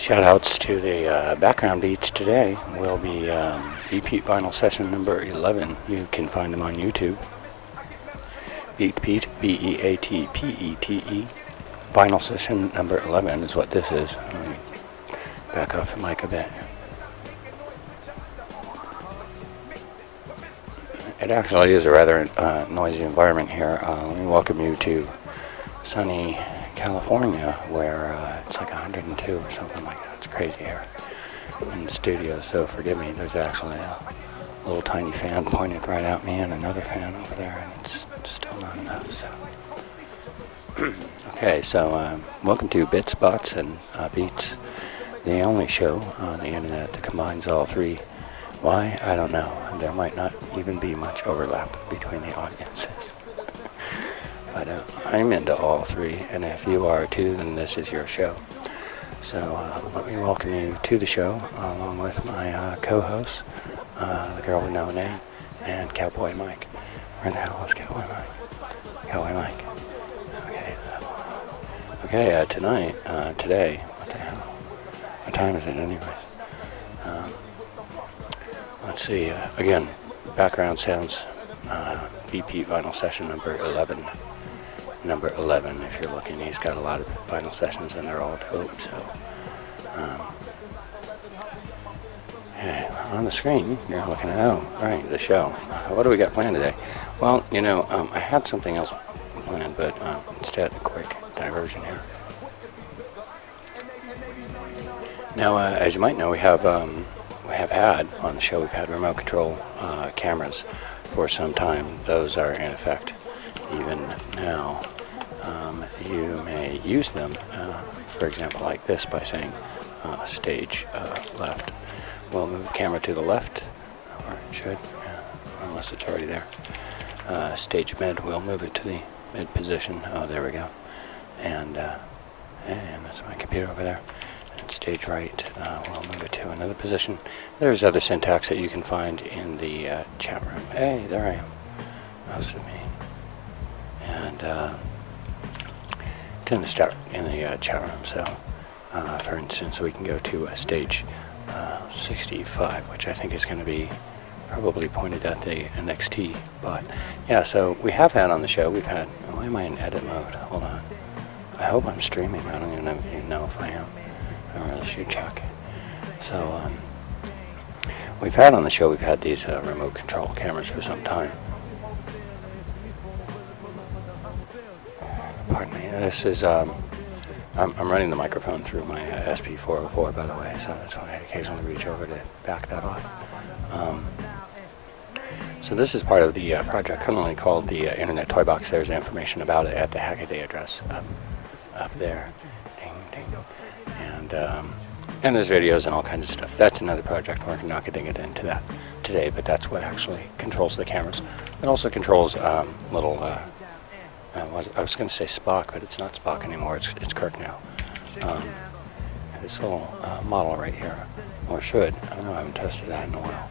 Shout outs to the background beats today will be Beat Vinyl Session number 11. You can find them on YouTube. Beat Pete, B-E-A-T-P-E-T-E. Vinyl Session number 11 is what this is. Let me back off the mic a bit. It actually is a rather noisy environment here. Let me welcome you to sunny California, where it's like 102 or something like that. It's crazy here in the studio, so forgive me. There's actually a little tiny fan pointed right at me and another fan over there, and it's still not enough. So, okay, so welcome to Bits, Bots, and Beats, the only show on the internet that combines all three. Why? I don't know. There might not even be much overlap between the audiences. But I'm into all three, and if you are too, then this is your show. So let me welcome you to the show, along with my co-hosts, the girl with no name, and Cowboy Mike. Where the hell is Cowboy Mike? Cowboy Mike. Okay, today, what the hell? What time is it anyways? Let's see, again, background sounds, BP Vinyl Session number 11. Number 11, if you're looking, he's got a lot of vinyl sessions and they're all dope. So, on the screen, you're looking at, the show. What do we got planned today? Well, you know, I had something else planned, but instead, a quick diversion here. Now, as you might know, we have had on the show, we've had remote control cameras for some time. Those are in effect even now. You may use them, for example, like this, by saying stage left. We'll move the camera to the left, or it should, unless it's already there. Stage mid, we'll move it to the mid position. Oh, there we go. And that's my computer over there. And stage right, we'll move it to another position. There's other syntax that you can find in the chat room. Hey, there I am. Most of me. And it's in the chat room. So, for instance, we can go to stage 65, which I think is going to be probably pointed at the NXT. But yeah, so we have had on the show. We've had. Why am I in edit mode? Hold on. I hope I'm streaming. I don't even know if I am. I really should check. So we've had on the show. We've had these remote control cameras for some time. Pardon me. This is, I'm running the microphone through my SP404, by the way, so that's why I occasionally reach over to back that off. So this is part of the project currently called the Internet Toy Box. There's information about it at the Hackaday address up there. Ding, ding. And there's videos and all kinds of stuff. That's another project. We're not getting it into that today, but that's what actually controls the cameras. It also controls little... I was going to say Spock, but it's not Spock anymore. It's Kirk now. This little model right here, or should. I don't know. I haven't tested that in a while.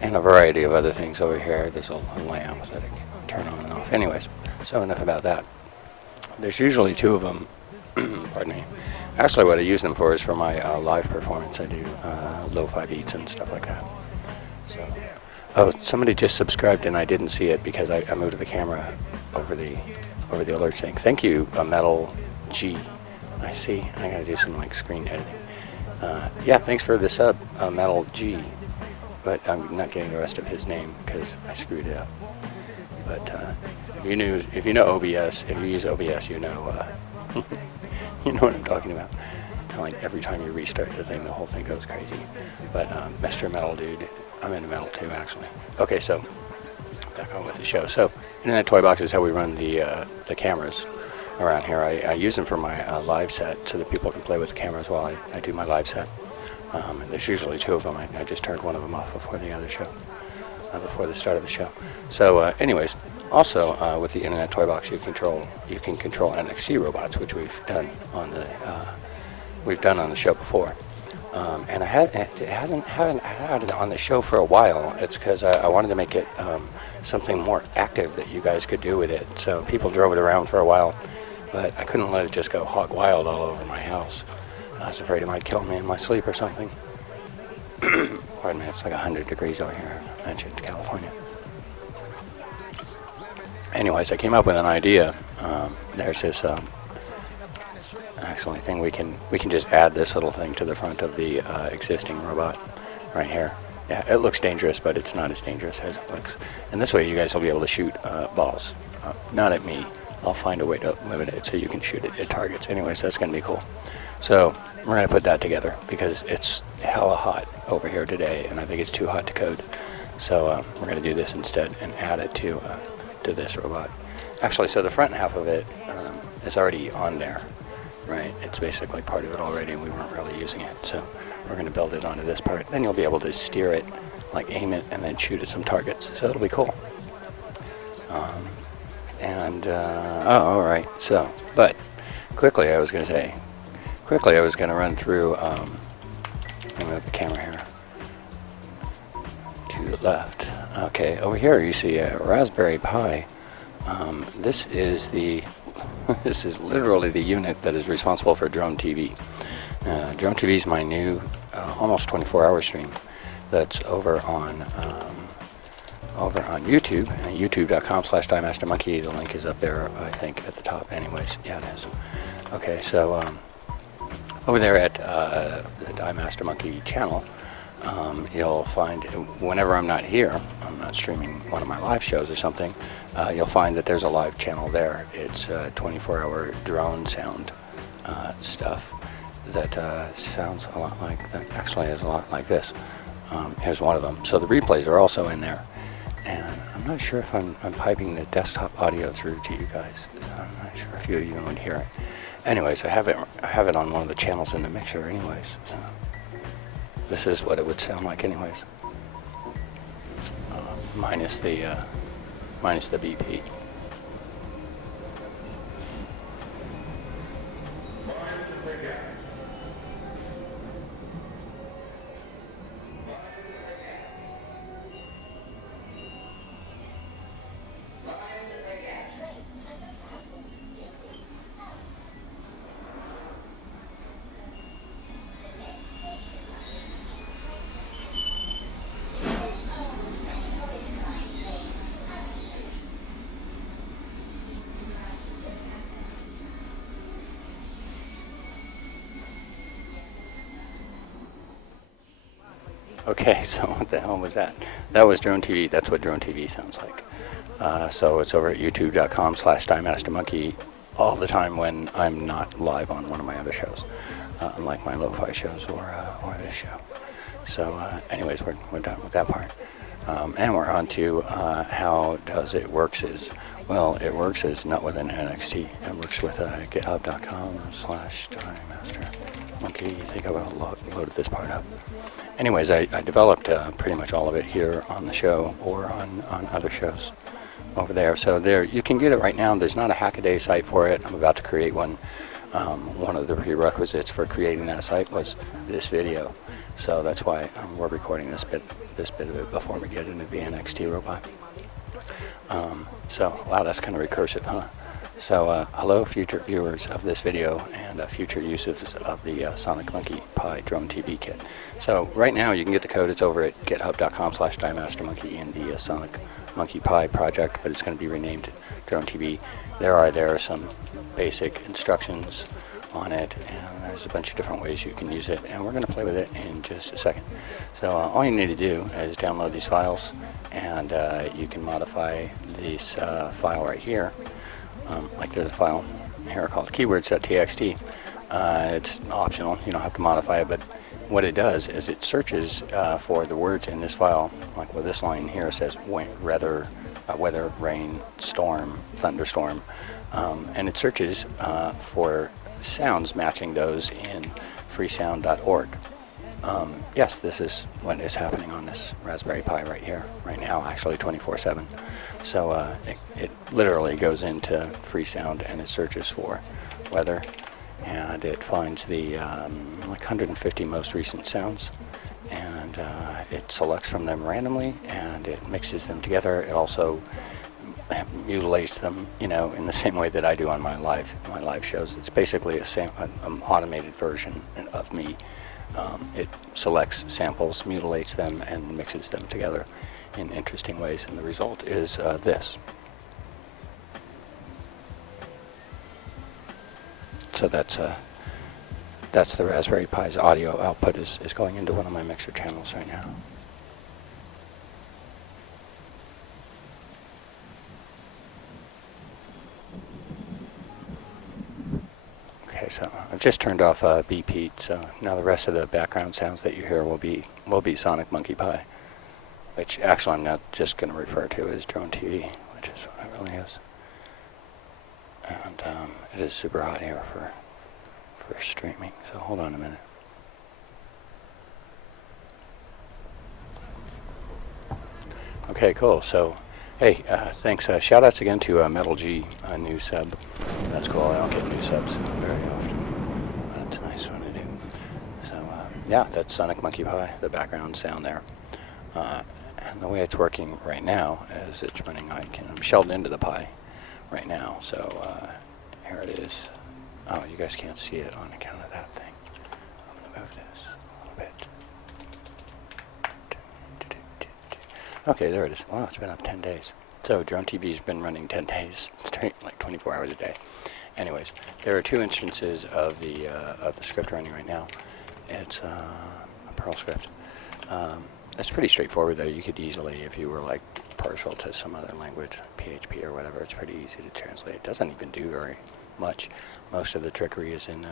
And a variety of other things over here. There's a lamp that I can turn on and off. Anyways, so enough about that. There's usually two of them. Pardon me. Actually, what I use them for is for my live performance. I do lo-fi beats and stuff like that. So. Oh, somebody just subscribed and I didn't see it because I moved the camera over the alerts thing. Thank you, Metal G. I see. I gotta do some like screen editing. Yeah, thanks for the sub, Metal G. But I'm not getting the rest of his name because I screwed it up. But if you know OBS, if you use OBS, you know you know what I'm talking about. Like every time you restart the thing, the whole thing goes crazy. But Mr. Metal Dude. I'm into metal too, actually. Okay, so back on with the show. So, Internet Toy Box is how we run the cameras around here. I use them for my live set so that people can play with the cameras while I do my live set. There's usually two of them. I just turned one of them off before the other show, before the start of the show. So, anyways, also with the Internet Toy Box, you can control NXT robots, which we've done on the show before. And it hasn't had it on the show for a while. It's because I wanted to make it something more active that you guys could do with it. So people drove it around for a while, but I couldn't let it just go hog wild all over my house. I was afraid it might kill me in my sleep or something. Pardon me, it's like 100 degrees over here. I mentioned California. Anyways, I came up with an idea. There's this excellent thing. We can just add this little thing to the front of the existing robot right here. Yeah, it looks dangerous, but it's not as dangerous as it looks. And this way, you guys will be able to shoot balls. Not at me. I'll find a way to limit it so you can shoot it at targets. Anyways, that's going to be cool. So we're going to put that together because it's hella hot over here today, and I think it's too hot to code. So we're going to do this instead and add it to this robot. Actually, so the front half of it is already on there, right? It's basically part of it already, and we weren't really using it. So we're going to build it onto this part. Then you'll be able to steer it, like aim it, and then shoot at some targets. So it'll be cool. All right. So, but quickly, I was going to run through. Let me move the camera here to the left. Okay, over here you see a Raspberry Pi. This is literally the unit that is responsible for DroneTV. DroneTV is my new almost 24-hour stream that's over on YouTube, youtube.com/DiemasterMonkey. The link is up there, I think, at the top. Anyways, yeah, it is. Okay, so over there at the Diemaster Monkey channel, you'll find whenever I'm not here, I'm not streaming one of my live shows or something, you'll find that there's a live channel there. It's 24-hour drone sound stuff that sounds a lot like, that actually is a lot like this. Here's one of them. So the replays are also in there. And I'm not sure if I'm piping the desktop audio through to you guys. I'm not sure if you even would hear it. Anyways, I have it on one of the channels in the mixer anyways. So this is what it would sound like anyways. Minus the BP. Okay, so what the hell was that? That was DroneTV. That's what DroneTV sounds like. So it's over at youtube.com/DiemasterMonkey all the time when I'm not live on one of my other shows, unlike my lo-fi shows or this show. So anyways, we're done with that part. And we're on to how does it works is, well, it works is not with an NXT. It works with github.com/DiemasterMonkey. I think I would have loaded this part up. Anyways, I developed pretty much all of it here on the show or on other shows over there. So there, you can get it right now. There's not a Hackaday site for it. I'm about to create one. One of the prerequisites for creating that site was this video. So that's why we're recording this bit of it before we get into the NXT robot. So, wow, that's kind of recursive, huh? So, hello, future viewers of this video and future uses of the Sonic Monkey Pi DroneTV kit. So, right now, you can get the code. It's over at github.com/DiemasterMonkey in the Sonic Monkey Pi project, but it's going to be renamed DroneTV. There are some basic instructions on it, and there's a bunch of different ways you can use it, and we're going to play with it in just a second. So, all you need to do is download these files, and you can modify this file right here. Like there's a file here called keywords.txt. It's optional, you don't have to modify it, but what it does is it searches for the words in this file, like with this line here says weather, rain, storm, thunderstorm, and it searches for sounds matching those in freesound.org. Yes, this is what is happening on this Raspberry Pi right here, right now, actually 24/7. So it literally goes into Freesound and it searches for weather, and it finds the like 150 most recent sounds, and it selects from them randomly, and it mixes them together. It also mutilates them, you know, in the same way that I do on my live shows. It's basically an automated version of me. It selects samples, mutilates them, and mixes them together in interesting ways, and the result is this. So that's the Raspberry Pi's audio output is going into one of my mixer channels right now. Okay, so I've just turned off BP, so now the rest of the background sounds that you hear will be Sonic Monkey Pie, which actually I'm not just going to refer to as DroneTV, which is what it really is. And it is super hot here for streaming, so hold on a minute. Okay, cool. So, hey, thanks. Shout outs again to Metal G, a new sub. That's cool. I don't get new subs very often. That's nice when I do. So, yeah, that's Sonic Monkey Pie, the background sound there. And the way it's working right now is it's running, I'm shelled into the Pi right now. So, here it is. Oh, you guys can't see it on account of that thing. I'm going to move this a little bit. Okay, there it is. Wow, it's been up 10 days. So DroneTV's been running 10 days straight, like 24 hours a day. Anyways, there are two instances of the script running right now. It's a Perl script. It's pretty straightforward, though. You could easily, if you were like partial to some other language, PHP or whatever, it's pretty easy to translate. It doesn't even do very much. Most of the trickery is in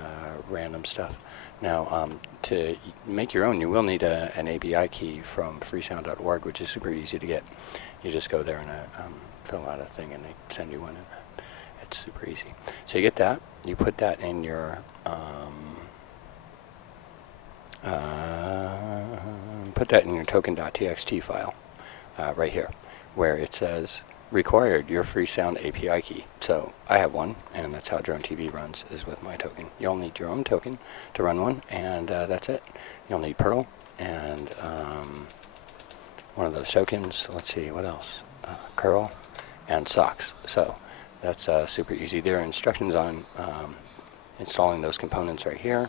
random stuff. Now, to make your own, you will need an ABI key from freesound.org, which is super easy to get. You just go there and fill out a thing, and they send you one. And it's super easy. So you get that. You put that in your token.txt file right here, where it says required your freesound API key. So I have one, and that's how DroneTV runs, is with my token. You'll need your own token to run one, and that's it. You'll need Perl and one of those tokens. Let's see, what else? Curl and socks. So that's super easy. There are instructions on installing those components right here.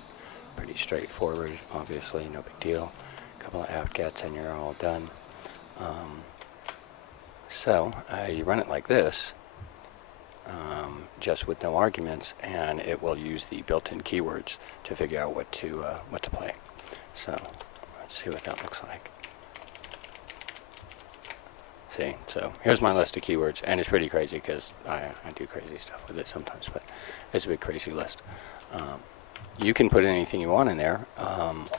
Pretty straightforward, obviously, no big deal. A couple of apt-gets and you're all done. So you run it like this, just with no arguments, and it will use the built-in keywords to figure out what to play. So let's see what that looks like. See, so here's my list of keywords, and it's pretty crazy because I do crazy stuff with it sometimes, but it's a big crazy list. You can put anything you want in there.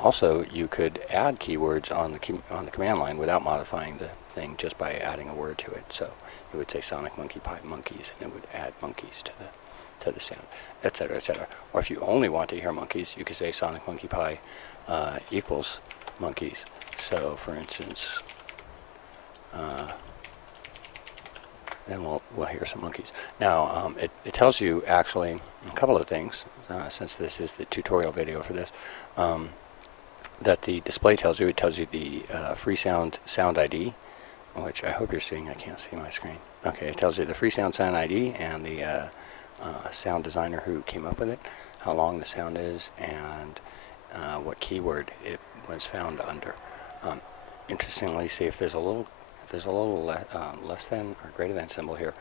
Also, you could add keywords on the command line without modifying the thing, just by adding a word to it. So you would say Sonic Monkey Pie monkeys, and it would add monkeys to the sound, etc., etc. Or if you only want to hear monkeys, you could say Sonic Monkey Pie equals monkeys. So, for instance, then we'll hear some monkeys. Now, it tells you actually a couple of things, since this is the tutorial video for this, that the display tells you. It tells you the freesound sound ID, which I hope you're seeing. I can't see my screen. Okay, it tells you the freesound sound ID and the sound designer who came up with it, how long the sound is, and what keyword it was found under. Interestingly, see if there's a little less than or greater than symbol here,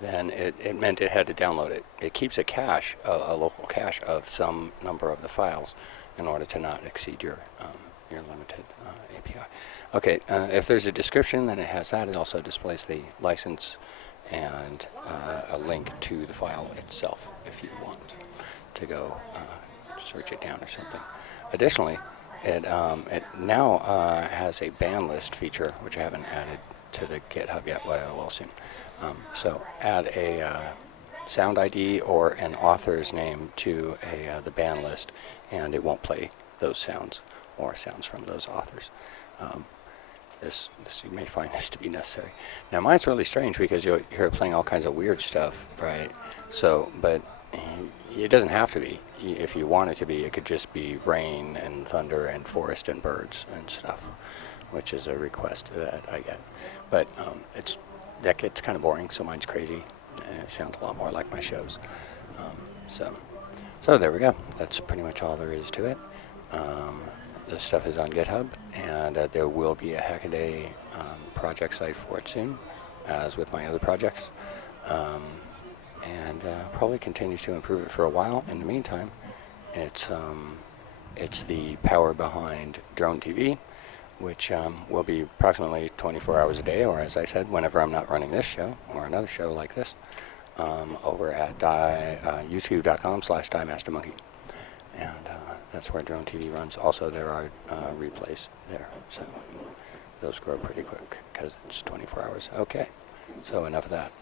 then it meant it had to download it. It keeps a cache, a local cache of some number of the files in order to not exceed your limited API. Okay, if there's a description, then it has that. It also displays the license and a link to the file itself if you want to go search it down or something. Additionally, it now has a ban list feature, which I haven't added to the GitHub yet, but I will soon. So add a sound ID or an author's name to the ban list, and it won't play those sounds or sounds from those authors. This you may find this to be necessary. Now mine's really strange because you'll hear it playing all kinds of weird stuff, right? So, but it doesn't have to be. If you want it to be, it could just be rain and thunder and forest and birds and stuff, which is a request that I get. But it's that gets kind of boring, so mine's crazy, and it sounds a lot more like my shows. So there we go. That's pretty much all there is to it. This stuff is on GitHub, and there will be a Hackaday project site for it soon, as with my other projects. And probably continue to improve it for a while. In the meantime, it's the power behind DroneTV, which will be approximately 24 hours a day, or as I said, whenever I'm not running this show or another show like this, over at youtube.com/DieMasterMonkey. And that's where DroneTV runs. Also, there are replays there, so those grow pretty quick because it's 24 hours. Okay, so enough of that.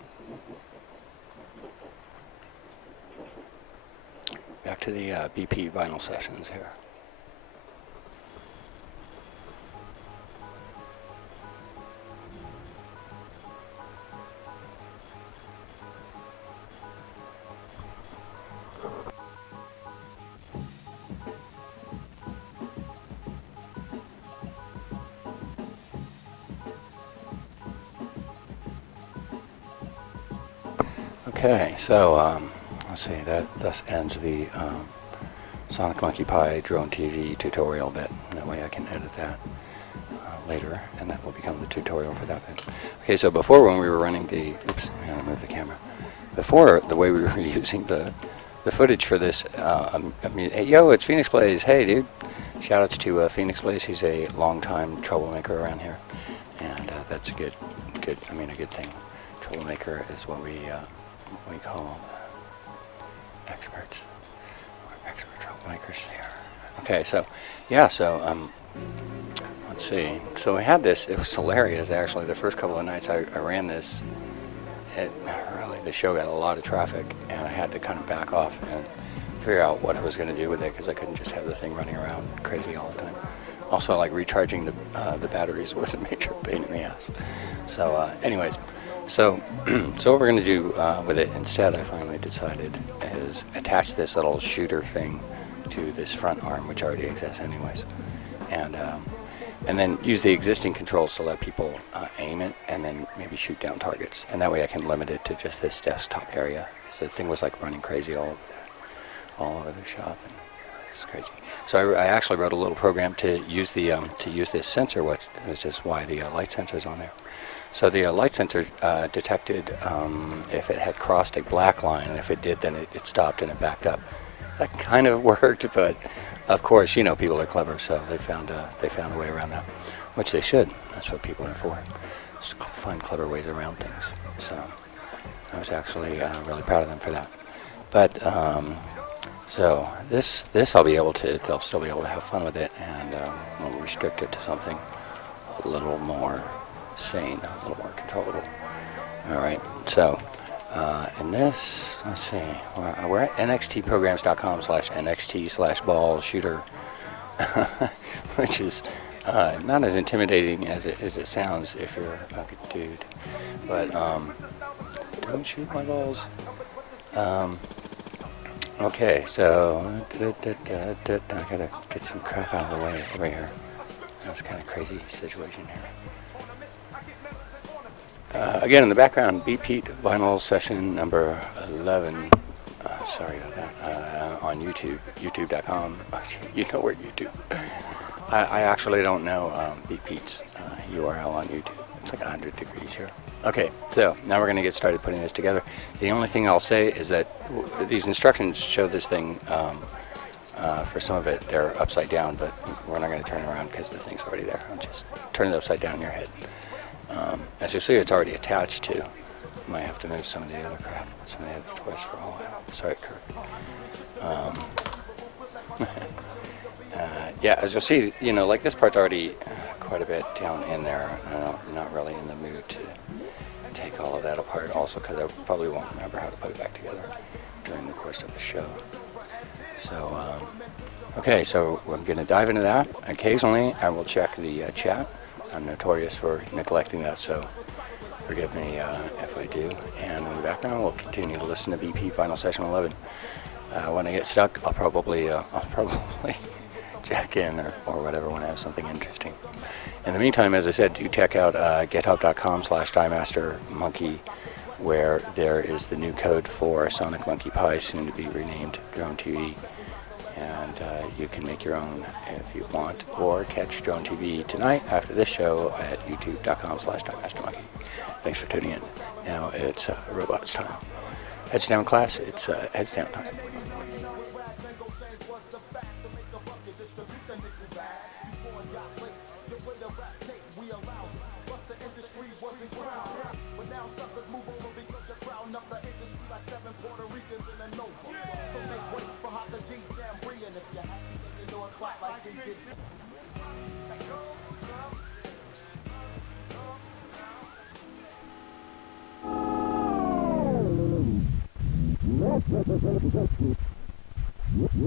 Back to the BP vinyl sessions here. Okay, so let's see, that thus ends the Sonic Monkey Pie Drone TV tutorial bit. That way I can edit that later, and that will become the tutorial for that bit. Okay, so before, when we were running the, oops, I'm gonna move the camera. Before, the way we were using the footage for this, I mean, hey, yo, it's Phoenix Blaze. Hey, dude. Shout outs to Phoenix Blaze. He's a longtime troublemaker around here, and that's a good thing. Troublemaker is what we call experts. We're expert troublemakers here. Okay, so yeah, so let's see. So we had this. It was hilarious, actually. The first couple of nights I ran this, the show got a lot of traffic, and I had to kind of back off and figure out what I was going to do with it, because I couldn't just have the thing running around crazy all the time. Also, like, recharging the batteries was a major pain in the ass. So anyways, so so what we're going to do with it instead, I finally decided, is attach this little shooter thing to this front arm, which already exists anyways, and then use the existing controls to let people aim it and then maybe shoot down targets. And that way I can limit it to just this desktop area. So the thing was like running crazy all over the shop. And it's crazy. So I actually wrote a little program to use this sensor, which is just why the light sensor is on there. So the light sensor detected if it had crossed a black line, and if it did, then it stopped and it backed up. That kind of worked, but of course, you know, people are clever, so they found a way around that, which they should. That's what people are for. Just find clever ways around things. So I was actually really proud of them for that. But so this they'll still be able to have fun with it, and we'll restrict it to something a little more sane, a little more controllable. All right, so in this, let's see, we're at nxtprograms.com/nxt/ball shooter, which is not as intimidating as it sounds if you're a good dude. But don't shoot my balls. Okay, so I gotta get some crap out of the way over here. That's kind of crazy situation here. Again, in the background, Beat Pete vinyl session number 11. Sorry about that. On YouTube, youtube.com. You know where YouTube. I actually don't know Beat Pete's URL on YouTube. It's like 100 degrees here. Okay, so now we're going to get started putting this together. The only thing I'll say is that these instructions show this thing, for some of it, they're upside down, but we're not going to turn it around because the thing's already there. I'll just turn it upside down in your head. As you see, it's already attached to. Might have to move some of the other crap, some of the other toys for a while. Sorry, Kurt. Yeah, as you'll see, you know, like this part's already quite a bit down in there. I'm not really in the mood to take all of that apart, also because I probably won't remember how to put it back together during the course of the show. So, okay, so we're going to dive into that. Occasionally, I will check the chat. I'm notorious for neglecting that, so forgive me if I do. And in the background, we'll continue to listen to BP Final Session 11. When I get stuck, I'll probably check in or whatever when I have something interesting. In the meantime, as I said, do check out github.com/diemastermonkey, where there is the new code for Sonic Monkey Pie, soon to be renamed DroneTV. And you can make your own if you want, or catch DroneTV tonight after this show at youtube.com/diemastermonkey. Thanks for tuning in. Now it's robots time. Heads down, class. It's heads down time.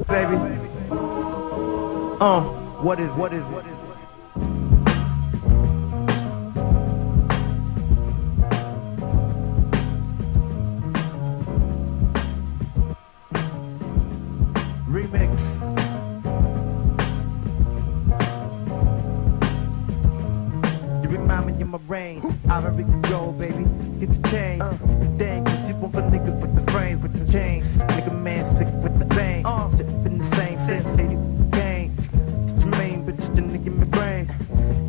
Baby, what is remix? You remind me in my brain, I'm a control, baby. Get the change, the thing, cause you want a nigga with the frame, with the chains. Nigga man stick with the bang, in the same sense, say you gang. Jermaine, but you didn't give me brain.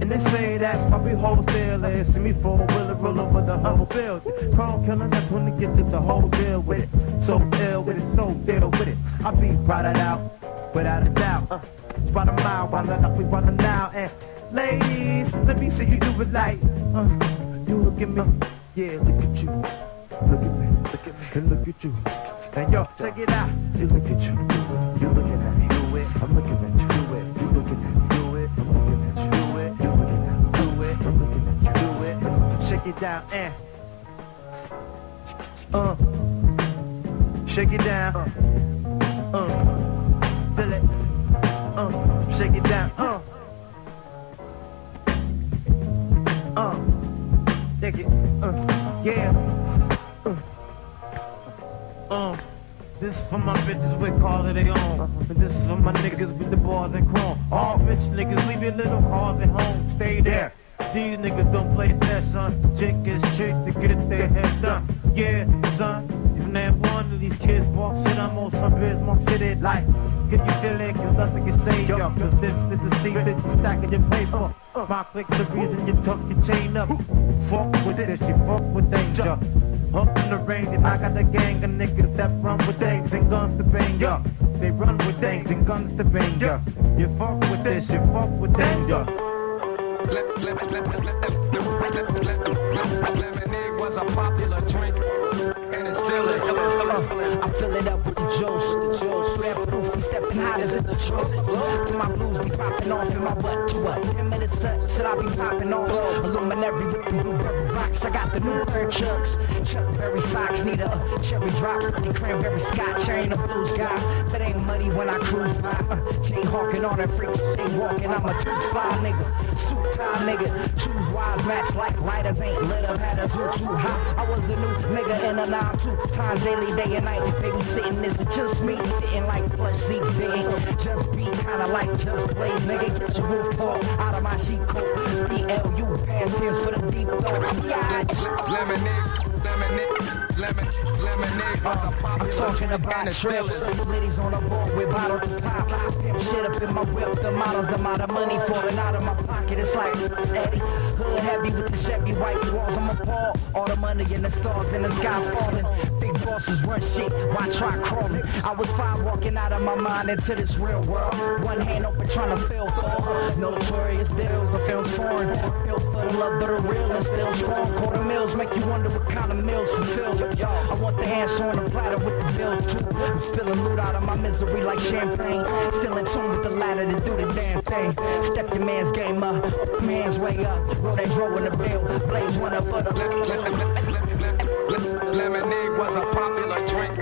And they say that's why we hold still is. See me four wheeler roll over the whole building. Chrome killing, that's when they get to the whole deal with it. So ill with it, so deal with it. I be proud of out, without a doubt. Spot a mile, while we running now. And ladies, let me see you do it like, you look at me, yeah, look at you. Look at me, and look at you. And yo, check it out. You look at you, you looking at me, do it. I'm looking at you, do it. You looking at me, do it. I'm looking at you, do it. You looking at me, do it. I'm looking at you, do it. Shake it down and shake it down. Feel it. Shake it down. Take it. Yeah. This is for my bitches with cars of their own. And this is for my niggas with the bars and chrome. All rich niggas leave your little cars at home. Stay there. These niggas don't play that, son. Chick is trick to get their head done. Yeah, son. If not one of these kids walk shit, I'm on some biz, more shit in life. Can you feel it? Cause nothing can save yo. Cause this is the secret, the stack of your paper. My click's the reason you tuck your chain up. Fuck with this, you fuck with danger. Up in the range and I got a gang of niggas that run with things and guns to bang ya. They run with things and guns to bang ya. You fuck with this, you fuck with danger. Lemonade was a popular drink, and it still is. I fill it up with the juice. Red proof be stepping hot as in the truth. My blues be popping off in my butt to a 10 minutes said I be popping off. Illuminary with the blueberry rocks. I got the new bird chucks. Chuckberry socks need a cherry drop. The cranberry scotch. I ain't a blues guy, but ain't muddy when I cruise by. Jay hawking on her freaks. Stay walking. I'm a too fly nigga, suit tie nigga. Choose wise match like lighters ain't lit up. Had a zoo too hot. I was the new nigga in a 9 2 times daily, day and night. Babysitting, is it just me? Fitting like plush seats, they ain't just be kinda like just plays, nigga. Get your roof paws out of my sheet coat. BLU, pants tears for the deep thoughts. Lemonade. I'm talking about trips. Ladies on a boat with bottles to pop. Pimp shit up in my whip. The models, the amount of money falling out of my pocket. It's like it's Eddie. Hood heavy with the Chevy white walls. I'm appalled. All the money in the stars in the sky falling. Big bosses run shit. Why try crawling? I was 5 walking out of my mind into this real world. One hand open trying to feel full. Notorious deals, the film's foreign. Built for the love of the real and still strong. Quarter meals make you wonder what kind of meals fulfill. I want the answer on the platter with the bill too. I'm spilling loot out of my misery like champagne. Still in tune with the ladder to do the damn thing. Step your man's game up, man's way up. Roll that dro in the bill, blaze one up for the Lemonade was a popular drink.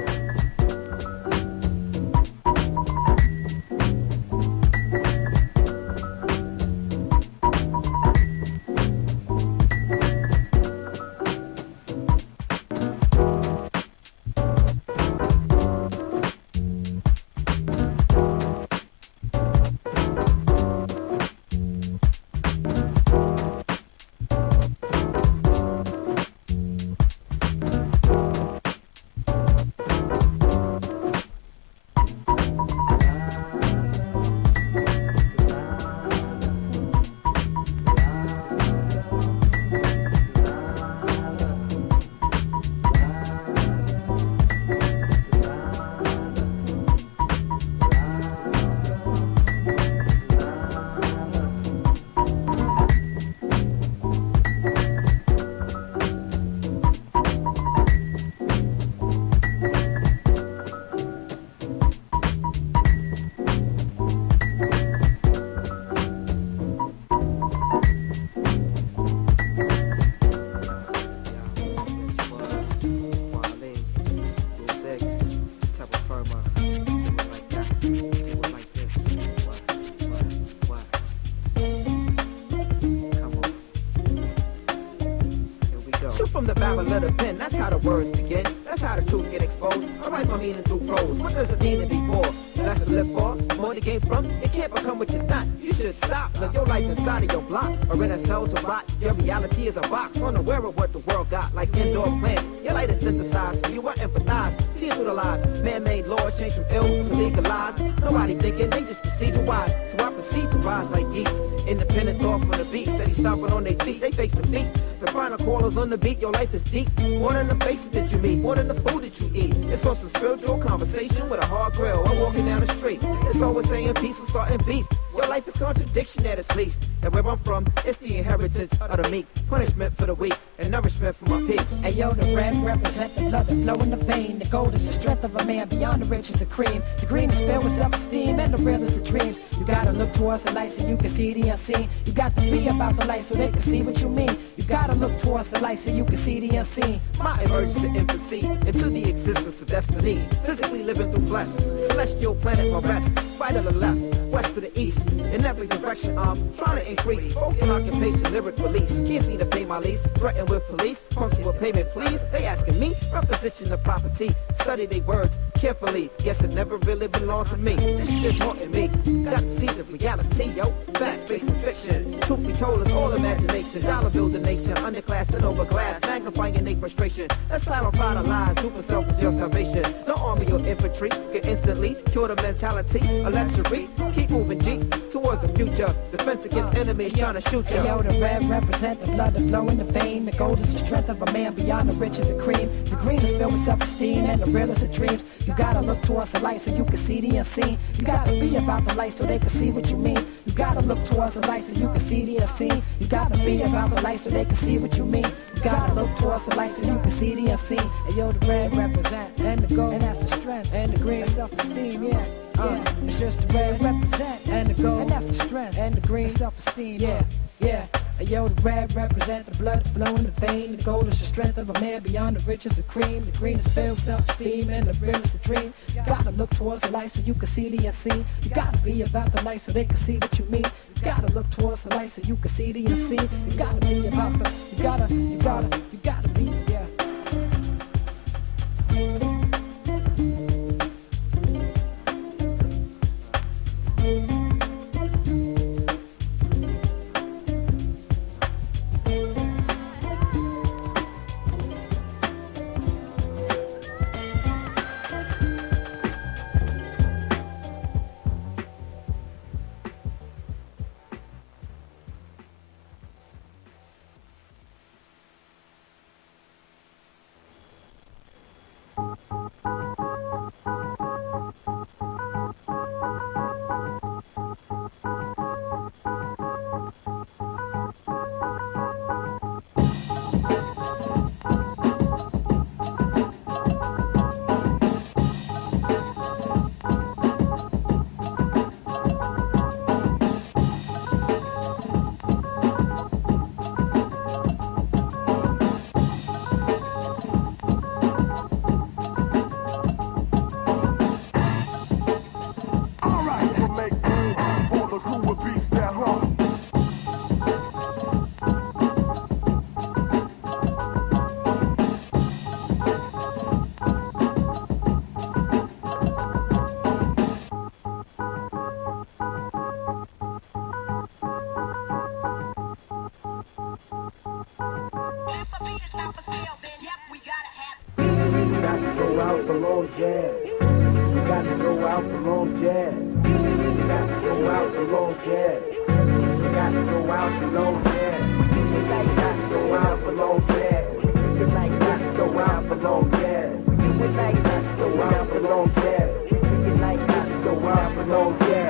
from the barrel of the pen, that's how the words begin. That's how the truth get exposed. I write my meaning through prose. What does it mean to be poor? That's to live for. The more they came from, it can't become what you're not. You should stop. Live your life inside of your block, or in a cell to rot. Your reality is a box, unaware of what the world got, like indoor plants. Your light is synthesized, so you I empathize. See it through the lies. Man-made laws change from ill to legalized. Nobody thinking, they just procedure wise. So I proceed to rise like geese. Independent thought from the beat, steady stomping on their feet. They face the beat. The final callers on the beat, your life is deep. More than the faces that you meet, more than the food that you eat. It's on some spiritual conversation with a hard grill. I'm walking down the street. It's always saying peace and starting beef. Your life is contradiction at its least. And where I'm from, it's the inheritance of the meek. Punishment for the weak and nourishment for my peeps. Hey yo, the red represent the blood that flow in the vein. The gold is the strength of a man beyond the riches of cream. The green is filled with self-esteem and the realest of dreams. You gotta look towards the light so you can see the unseen. You got to be about the light so they can see what you mean. You gotta look towards the light so you can see the unseen. My emergence in infancy into the existence of destiny. Physically living through flesh. Celestial planet my rest. Right or the left, west to the east. In every direction I'm trying to increase. Spoken occupation, lyric release. Can't see to pay my lease. Threatened with police. Punctual payment please. They asking me. Reposition the property. Study their words carefully. Guess it never really belonged to me. This shit's haunting me. Got to see the reality, yo. Facts facing fiction. Truth be told, it's all imagination. Dollar build the nation. Underclass and overclass. Magnifying their frustration. Let's clarify the lies. Do for self is just salvation. No army or infantry can instantly cure the mentality. A luxury. Keep moving G towards the future. Defense against enemies trying to shoot you. Yo, the red represent the blood that flow in the vein. The gold is the strength of a man beyond the riches of cream. The green is filled with self-esteem and the realest of dreams. You gotta look towards the light so you can see the unseen. You gotta be about the light so they can see what you mean. You gotta look towards the light so you can see the unseen. You gotta be about the light so they can see what you mean. You gotta look towards the light so you can see the unseen. And yo, the red represent and the gold, and that's the strength. And the green is self-esteem, yeah. It's just the red represent and the gold, and that's the strength. And the green self-esteem, yeah. And yo, the red represent the blood flow in the vein. The gold is the strength of a man beyond the riches of cream. The green is filled with self-esteem and the realest of dream. You gotta look towards the light so you can see the unseen. You gotta be about the light so they can see what you mean. You gotta look towards the light so you can see the unseen. You gotta be about the, you gotta be, yeah.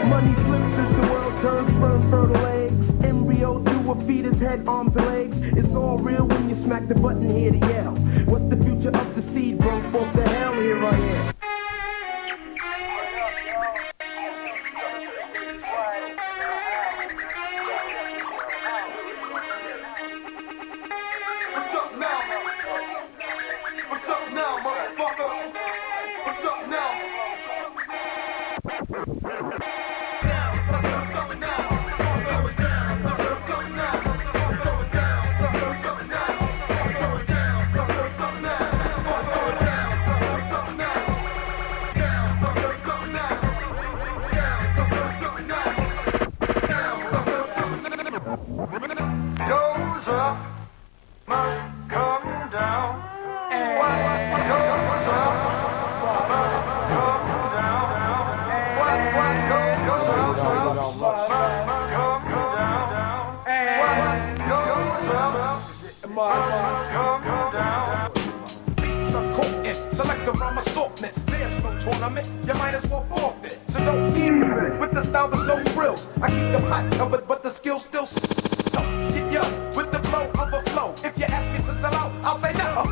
Money flips as the world turns, sperm, fertile eggs. Embryo to a fetus, head, arms, and legs. It's all real when you smack the button here to yell. What's the future of the seed? Bring forth the hell, here I am. Select around assortments. There's no tournament, you might as well forfeit. So don't even with the style of no frills. I keep the pot covered, but the skill still get yo with the flow overflow. If you ask me to sell out, I'll say no.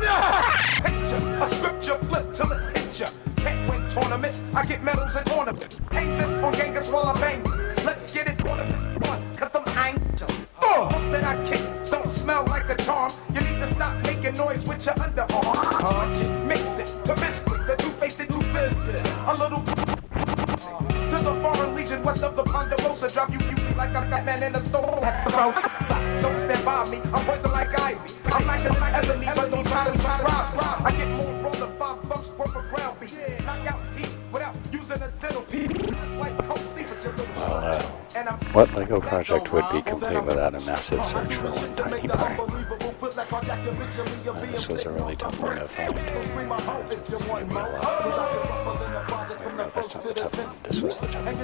Picture a scripture flip till it hits ya. Can't win tournaments, I get medals and ornaments. Hang this on Genghis while I bang this. Let's get it ornaments fun, cause I'm angel. Hope that I kick don't smell like a charm. You need to stop making noise with your underarm. Switch it, mix it to mystery. The two-faced and two-fisted. A little to the foreign legion west of the Ponderosa. Drop you like I got man in the store. Don't stand by me, I'm poison like ivy. I'm like ebony, but don't try to subscribe. I get more raw than $5 worth of ground beef. Knock out teeth without using a dental piece. Just like Coke, see what you're doing. What LEGO project would be complete without a massive search for one tiny part? This was a really tough one to find. No, that's not the tough one. This was the tough one.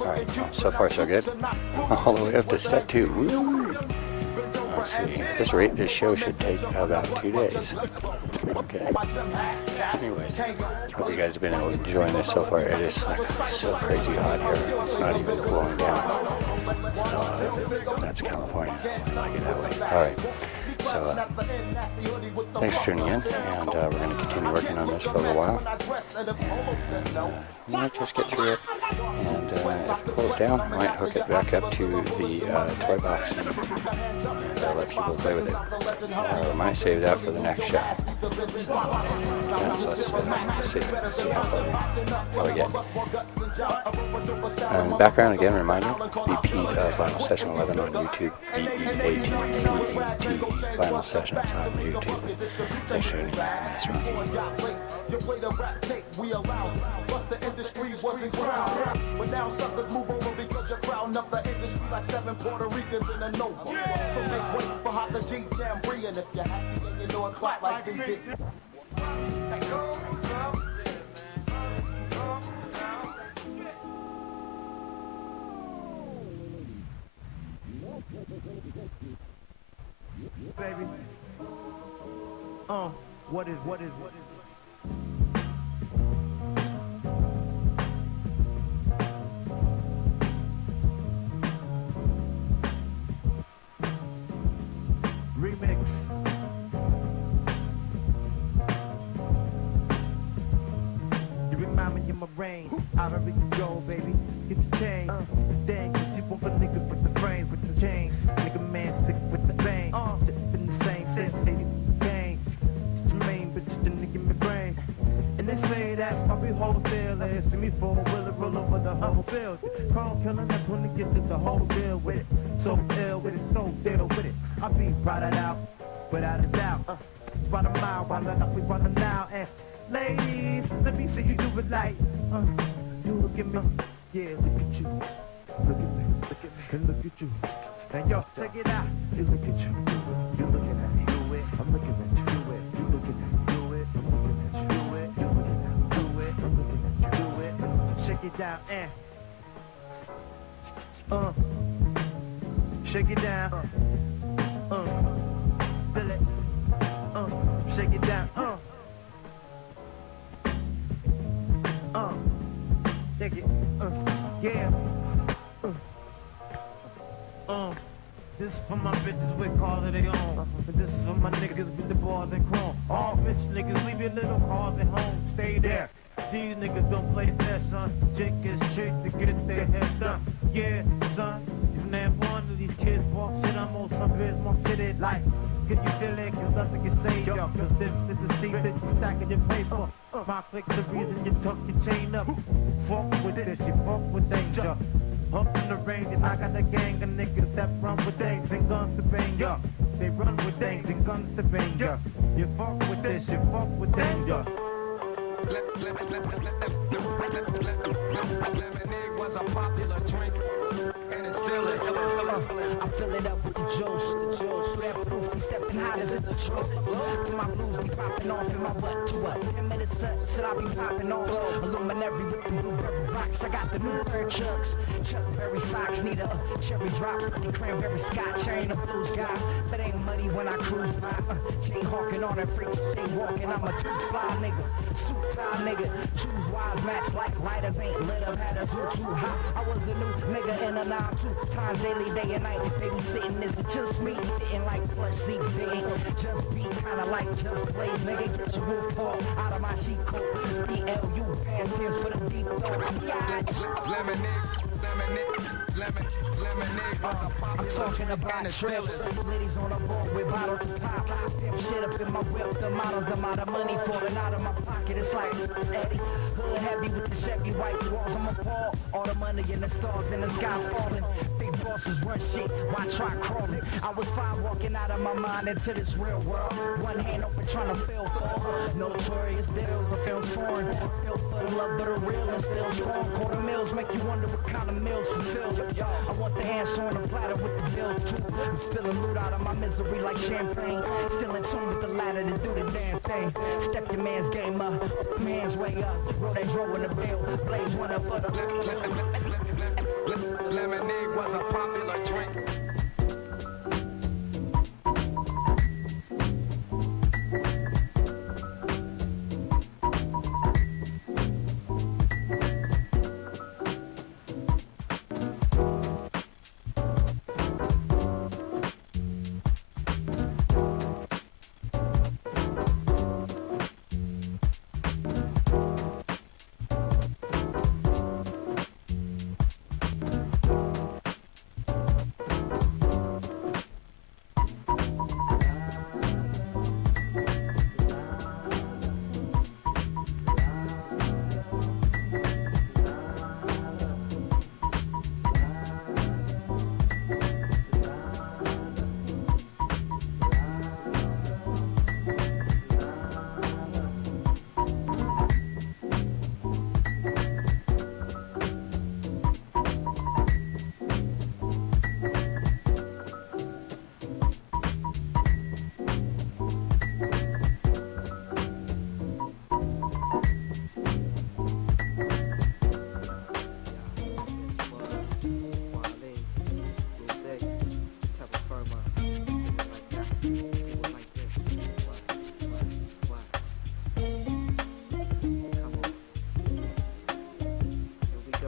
Alright, well, so far so good. All the way up to step 2. Woo! Let's see. This show should take about 2 days. Okay. Anyway, hope you guys have been enjoying this so far. It is like so crazy hot here. It's not even cooling down. So that's California. I like it that way. Alright. So thanks for tuning in, and we're going to continue working on this for a little while. And might just get through it, and if it cools down, I might hook it back up to the toy box and let people play with it. Or I might save that for the next show. So let's see how we get. In the background, again, reminder, BP Vinyl Session 11 on YouTube, DEATPAT, Vinyl Sessions on YouTube. Thanks for tuning in. That's Rocky. You play the rap tape, we allow it. Plus the industry wasn't ground. But now suckers move over because you're crowding up the industry like 7 Puerto Ricans in a Nova. So make way for Howto G Jamboree, and if you're happy, then you know a clock like we did. Baby. What is remix. You remind me of my brain. I don't really go, baby. Get the chain. Dang, you want a nigga with the frame, with the chain. Nigga man stick with the bang. In the same sense, hey, gang. Jermaine, but you didn't give me brain. And they say that's why we wholesale is. See me for a wheeler, roll over the whole field. Carl killing, that's when they get to the whole deal with it. So ill with it, so deal with it. I be brought it out, without a doubt. Spot a mile, while we running now. And ladies, let me see you do it like, you look at me, yeah, look at you. Look at me, and look at you. And yo, check it out. You look at you, do it. You looking at me, do it. I'm looking at you, do it. You looking at me, do it. I'm looking at you, do it. You looking at me, do it. I'm looking at you, do it. Shake it down, and shake it down. Feel it. Shake it down. Shake it. Yeah. This is for my bitches with cars of their own. And this is for my niggas with the bars and chrome. All rich niggas leave your little cars at home. Stay there. These niggas don't play fair, son. Chick is trick to get their head done. Yeah, son. If name one of these kids walk shit, I'm on some bitch more fitted like. Can you feel it? Cause nothing can save y'all. Cause this is the secret, you stacking your paper. My click's the reason you tuck your chain up. Fuck with this, you fuck with danger. Up in the range and I got a gang of niggas that run with things and guns to bang ya. They run with things and guns to bang ya. You fuck with this, you fuck with danger. Lemonade was a popular drink, and it still is. I I fill it up with the juice. That proof be stepping hot as it's the truth. My blues be popping off in my butt to what? 10 minutes should I be popping off? Illuminary with the blueberry box. I got the new pair of Chucks. Chuck Berry socks need a cherry drop with the cranberry scotch. I ain't a blues guy, but ain't muddy when I cruise by. Chain hawking on that freak, stay walking. I'm a too fly nigga, suit tie nigga. Choose wise, match like lighters ain't lit up. Had a too hot. I was the new nigga in a 9 2 times daily, day and night. Babysitting is it just me? Fitting like plush seats, they ain't just be kinda like just plays. Nigga, get your roof paws out of my sheet coat. BLU pants here's for the deep throats. I'm talking about trips. Ladies on a board with bottles to pop. Pimp shit up in my whip. The models, the amount of money falling out of my pocket. It's like it's Eddie. Hood heavy with the Chevy white walls. I'm appalled. All the money in the stars in the sky falling. Big bosses run shit. Why try crawling? I was fine walking out of my mind into this real world. One hand open trying to feel for notorious deals. The film's foreign. Built for the love, but the real and still strong. Quarter meals make you wonder what kind of meals fulfill. I want the hands on the platter with the bill too. I'm spilling loot out of my misery like champagne. Still in tune with the ladder to do the damn thing. Step your man's game up, man's way up. Roll that dro in the bill, blaze one up for the lemonade was a popular drink.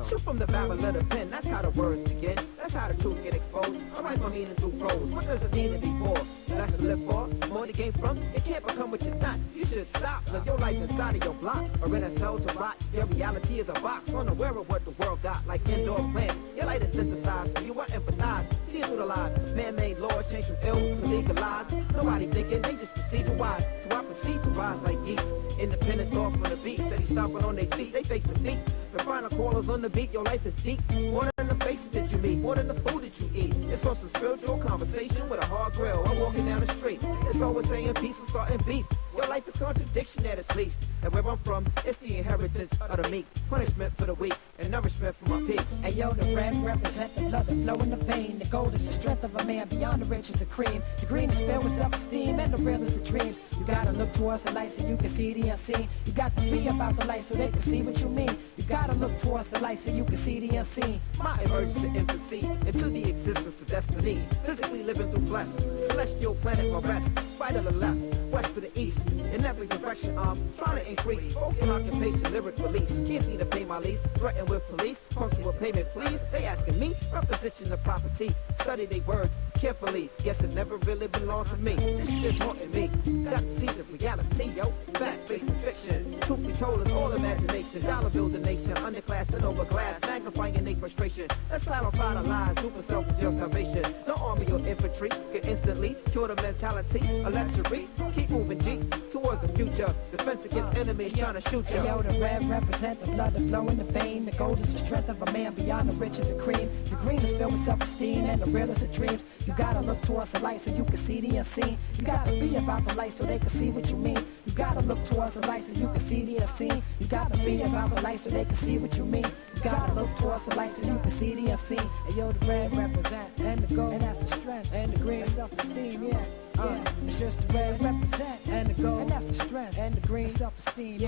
Shoot from the barrel of the pen, that's how the words begin. That's how the truth get exposed. I write my meaning through prose. What does it mean to be poor? Less to live for, more to gain from. It can't become what you're not. You should stop. Live your life inside of your block, or in a cell to rot. Your reality is a box, unaware of what the world got. Like indoor plants, your light is synthesized. So you are empathize, see through the lies. Man-made laws change from ill to legalized. Nobody thinking, they just procedure wise. So I proceed to rise like geese. Independent thought from the beat, steady stomping on their feet. They face defeat. The final callers on the beat, your life is deep. More than the faces that you meet, more than the food that you eat. It's on some spiritual conversation with a hard grill. I'm walking down the street. It's always saying peace and starting beef. Your life is contradiction at its least. And where I'm from, it's the inheritance of the meek. Punishment for the weak and nourishment for my peeps. Hey yo, the red represent the blood, the flow and the vein. The gold is the strength of a man beyond the riches of cream. The green is filled with self-esteem and the real is the dreams. You gotta look towards the light so you can see the unseen. You got to be about the light so they can see what you mean. You gotta look towards the light so you can see the unseen. My emergence in infancy into the existence of destiny. Physically living through flesh. Celestial planet my rest. Right or the left, west for the east. In every direction I'm trying to increase. Spoken occupation, lyric release. Can't see to pay my lease. Threatened with police. Punctual payment please. They asking me. Reposition the property. Study their words carefully. Guess it never really belonged to me. This shit's haunting me. Got to see the reality, yo. Facts facing fiction. Truth be told, it's all imagination. Dollar build the nation. Underclass and overclass. Magnifying their frustration. Let's clarify the lies. Do for self-just salvation. No army or infantry can instantly cure the mentality. A luxury. Keep moving, G. Towards the future. Defense against enemies trying to shoot you. Hey yo, the red represent the blood, the flow and the vein. The gold is the strength of a man beyond the riches of cream. The green is filled with self-esteem and the real is the dreams. You gotta look towards the light so you can see the unseen. You gotta be about the light so they can see what you mean. You gotta look towards the light so you can see the unseen. You gotta be about the light so they can see what you mean. You You gotta look towards the light so you can see the unseen. And yo, the red represent, and the gold, and that's the strength, and the green, self-esteem, yeah. It's just the red represent, and the gold, and that's the strength, and the green, self-esteem,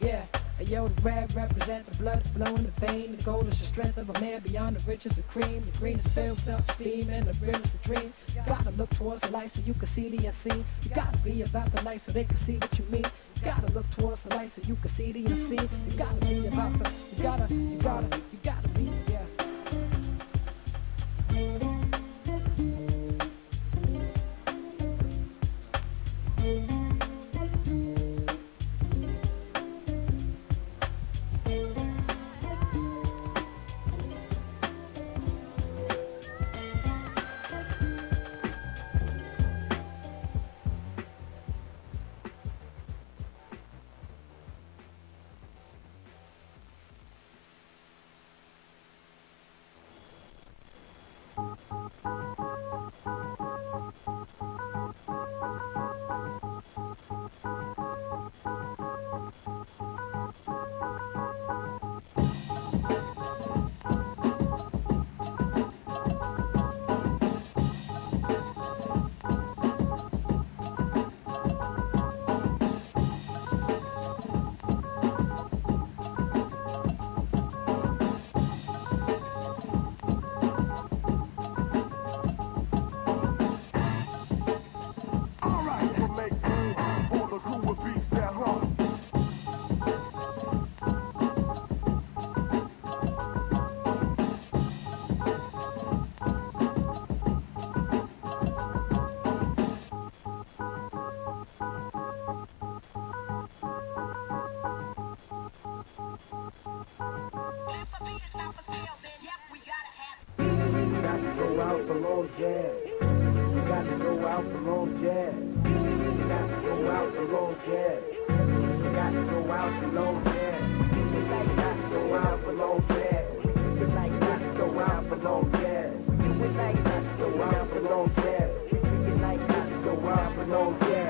yeah. And yo, the red represent the blood flow in the vein. The gold is the strength of a man beyond the riches of cream. The green is filled self-esteem, and the real is a dream. You gotta look towards the light so you can see the unseen. You gotta be about the light so they can see what you mean. You gotta look towards the light so you can see the unseen. You gotta be about the, you gotta be, yeah.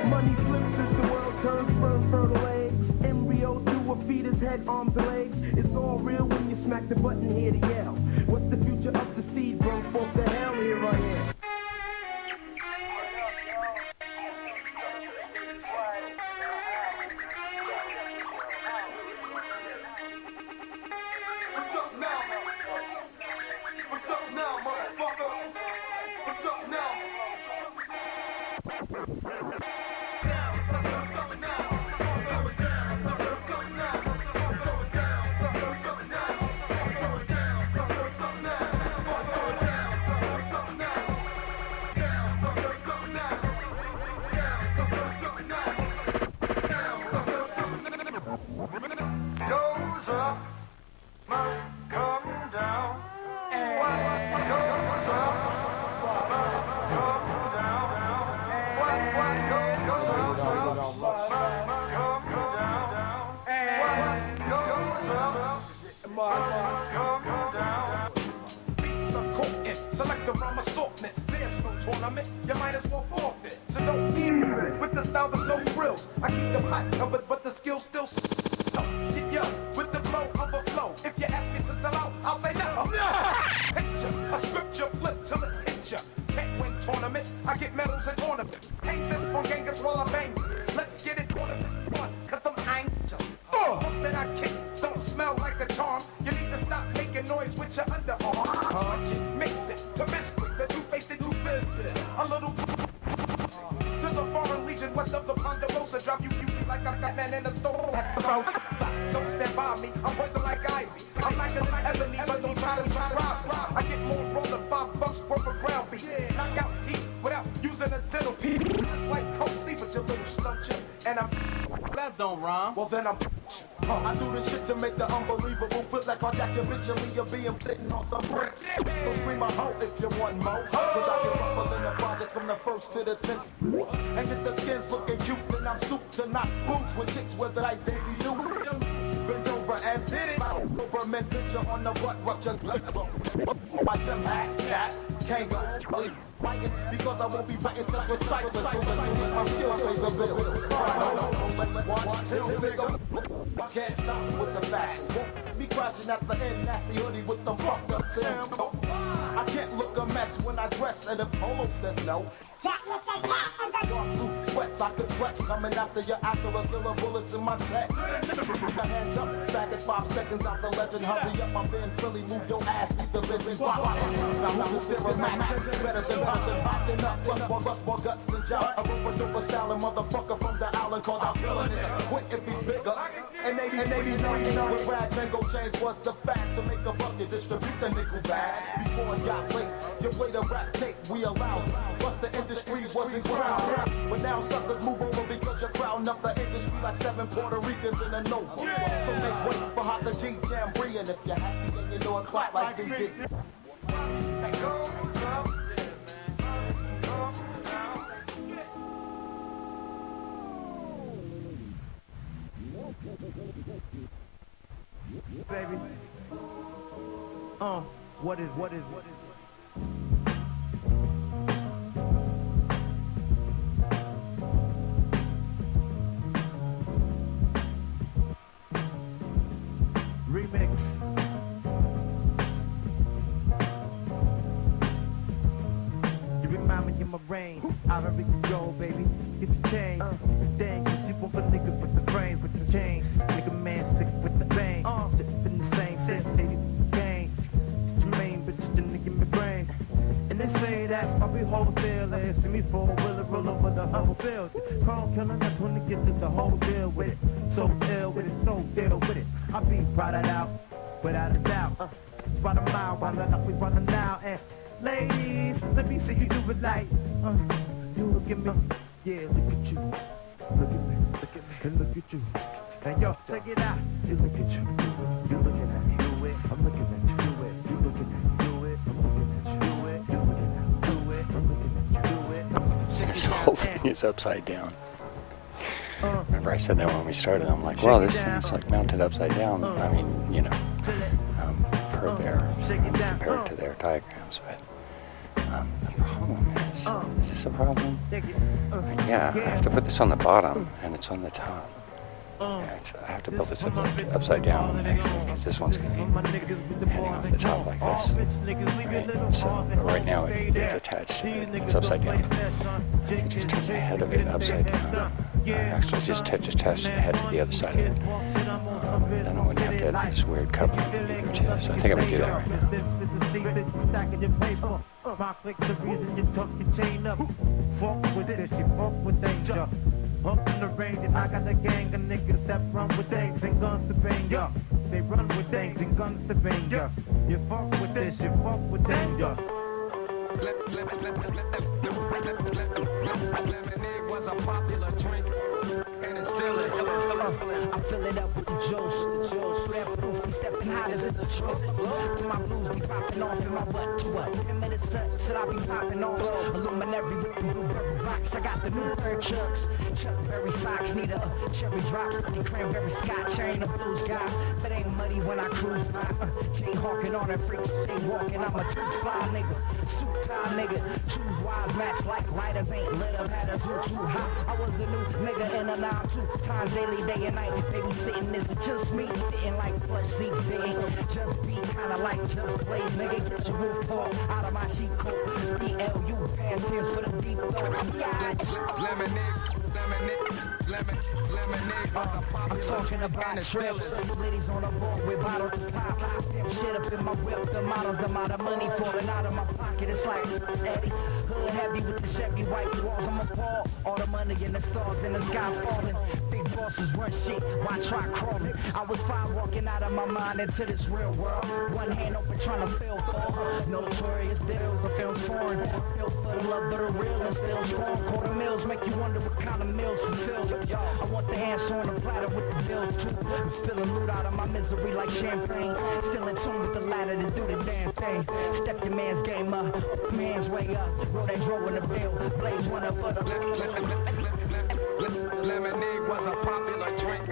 Money flips as the world turns, sperm, fertile eggs. Embryo to a fetus, head, arms, and legs. It's all real when you smack the button here to yell. What's the future of the seed? Bring forth the hell, here I am. Select the wrong assortments. There's no tournament. You might as well forfeit. So don't leave with the style of no frills. I keep them hot covered, but the skill still. Yo, with the flow overflow. If you ask me to sell out, I'll say no. Picture a scripture flip till it hits ya. Can't win tournaments. I get medals and ornaments. Hang this on gangas while I bang. Let's get it ornament one. Cause I'm angel. Hope that I kick don't smell like a charm. You need to stop making noise with your underarm. Switch it, mix it to mystery. The two-faced and two-fisted. A little to the foreign legion west of the Ponderosa. Drop you like I'm got man in the store. Don't stand by me. I'm poison like Ivy. I'm like a ebony, but don't try to subscribe. I get more raw than $5 worth of ground beef. Knock out teeth without using a dental piece. Just like Coach C, but you little stuncher. And I'm That don't rhyme. well then I'm I do this shit to make the unbelievable feel like I'll jack eventually you'll be sitting on some bricks. So scream a hoe if you want more. Cause I get ruffled in the project from the 1st to the 10th. And get the skins looking cute, then I'm soup to knock boots with chicks with the like Daisy Duke. Bend over over and did it. Doberman picture on the butt rupture. My gym hat, can't go. Fighting because I won't be biting just with cycles. My skills pay the bills. Let's watch till figure. I can't stop with the fashion. Won't be crashing at the end, nasty hoodie with some fucked up Timbs. I can't look a mess when I dress, and if Polo says no, sweats I could flex, coming after you after a killer bullets in my tech. My hands up, back at 5 seconds out the legend. Hurry up, I'm being Philly, move your ass, eat the living box. Now who's this match? Better than popping up, plus more guts than John. A roofer duper styling motherfucker from the island called out killing it. Quit if he's bigger. And maybe with rag tango chains was the fad to make a bucket, distribute the nickel bag. Before it got late, you play the rap tape, we allowed it. Plus the industry wasn't ground. But now suckers move over because you're crowding up the industry like 7 Puerto Ricans in a Nova. So make way for Howto G Jamboree, and if you're happy then you know a clock like VD. Baby. What is remix? You remind me in my brain. I already go, baby. Get the chain. Dang, you want a nigga with the frame, with the chain. Nigga man stick with the bang. In the same sense, say gang. Jermaine, but you didn't give me brain. And they say that's why we hold feelings. See me for a wheeler, roll over the whole field. Chrome killing, that's when they get the whole deal with it. So ill with it, so ill with it. I be brought it out, without a doubt. Spot a mile, while we running now. And ladies, let me see you do it like, you look at me, yeah, look at you. Look at me, and look at you. And yo, check it out. You look at you, do it. You looking at me, do it. I'm looking at you, do it. You looking at me, do it. I'm looking at you, do it. You looking at me, do it. I'm looking at you, do it. This whole thing is upside down. Remember I said that when we started. I'm like, well, this thing's like mounted upside down. I mean, you know, per their, compared to their diagrams. But the problem is this a problem? Yeah, I have to put this on the bottom, and it's on the top. Yeah, I have to build this upside down, actually, because this one's going to be heading off the top like this. Right? So, but right now it's attached. It's upside down. I can just turn the head of it upside down. Actually, just attach the head to the other side of it. Then I wouldn't have to add this weird coupling either, too. So I think I'm going to do that right now. My click's the reason you tuck your chain up. Fuck with this, you fuck with danger. Up in the range, and I got a gang of niggas that run with things and guns to bang ya. They run with things and guns to bang ya. You fuck with this, you fuck with danger. Lemonade was a popular drink, and it still is. I fill it up with the juice. That proof be stepping hot as in the truth. My blues be popping off in my butt to what? 10 minutes said I be popping off. Illuminary with the blueberry box. I got the new bird chucks. Chuck Berry socks need a cherry drop. The cranberry scotch. I ain't a blues guy, but ain't muddy when I cruise by. Chain hawking on that freaks. Stay walking. I'm a too fly nigga. Suit tie nigga. Choose wise match like lighters ain't lit up. Had a too hot. I was the new nigga in a 9-2 times daily, day and night. Babysitting is just me. Fitting like plush seats. They ain't just be kinda like just plays. Nigga, get your roof paws out of my sheet coat. BLU pants here's for the deep throat. I'm talking about trips. Ladies on the board with bottles to pop. Pimp shit up in my whip. The models, the amount of money falling out of my pocket. It's like it's Eddie. Hood heavy with the Chevy white walls. I'm appalled. All the money in the stars in the sky falling. Big bosses run shit. Why try crawling? I was fine walking out of my mind into this real world. One hand open trying to feel for notorious deals. The film's foreign. Built for the love of the real and still strong. Quarter meals make you wonder what kind of meals fulfill. I want the answer on the platter with the bill too. I'm spilling loot out of my misery like champagne. Still in tune with the ladder to do the damn thing. Step your man's game up, man's way up. Roll that draw in the bill. Blaze one up for the Lemonade was a popular drink.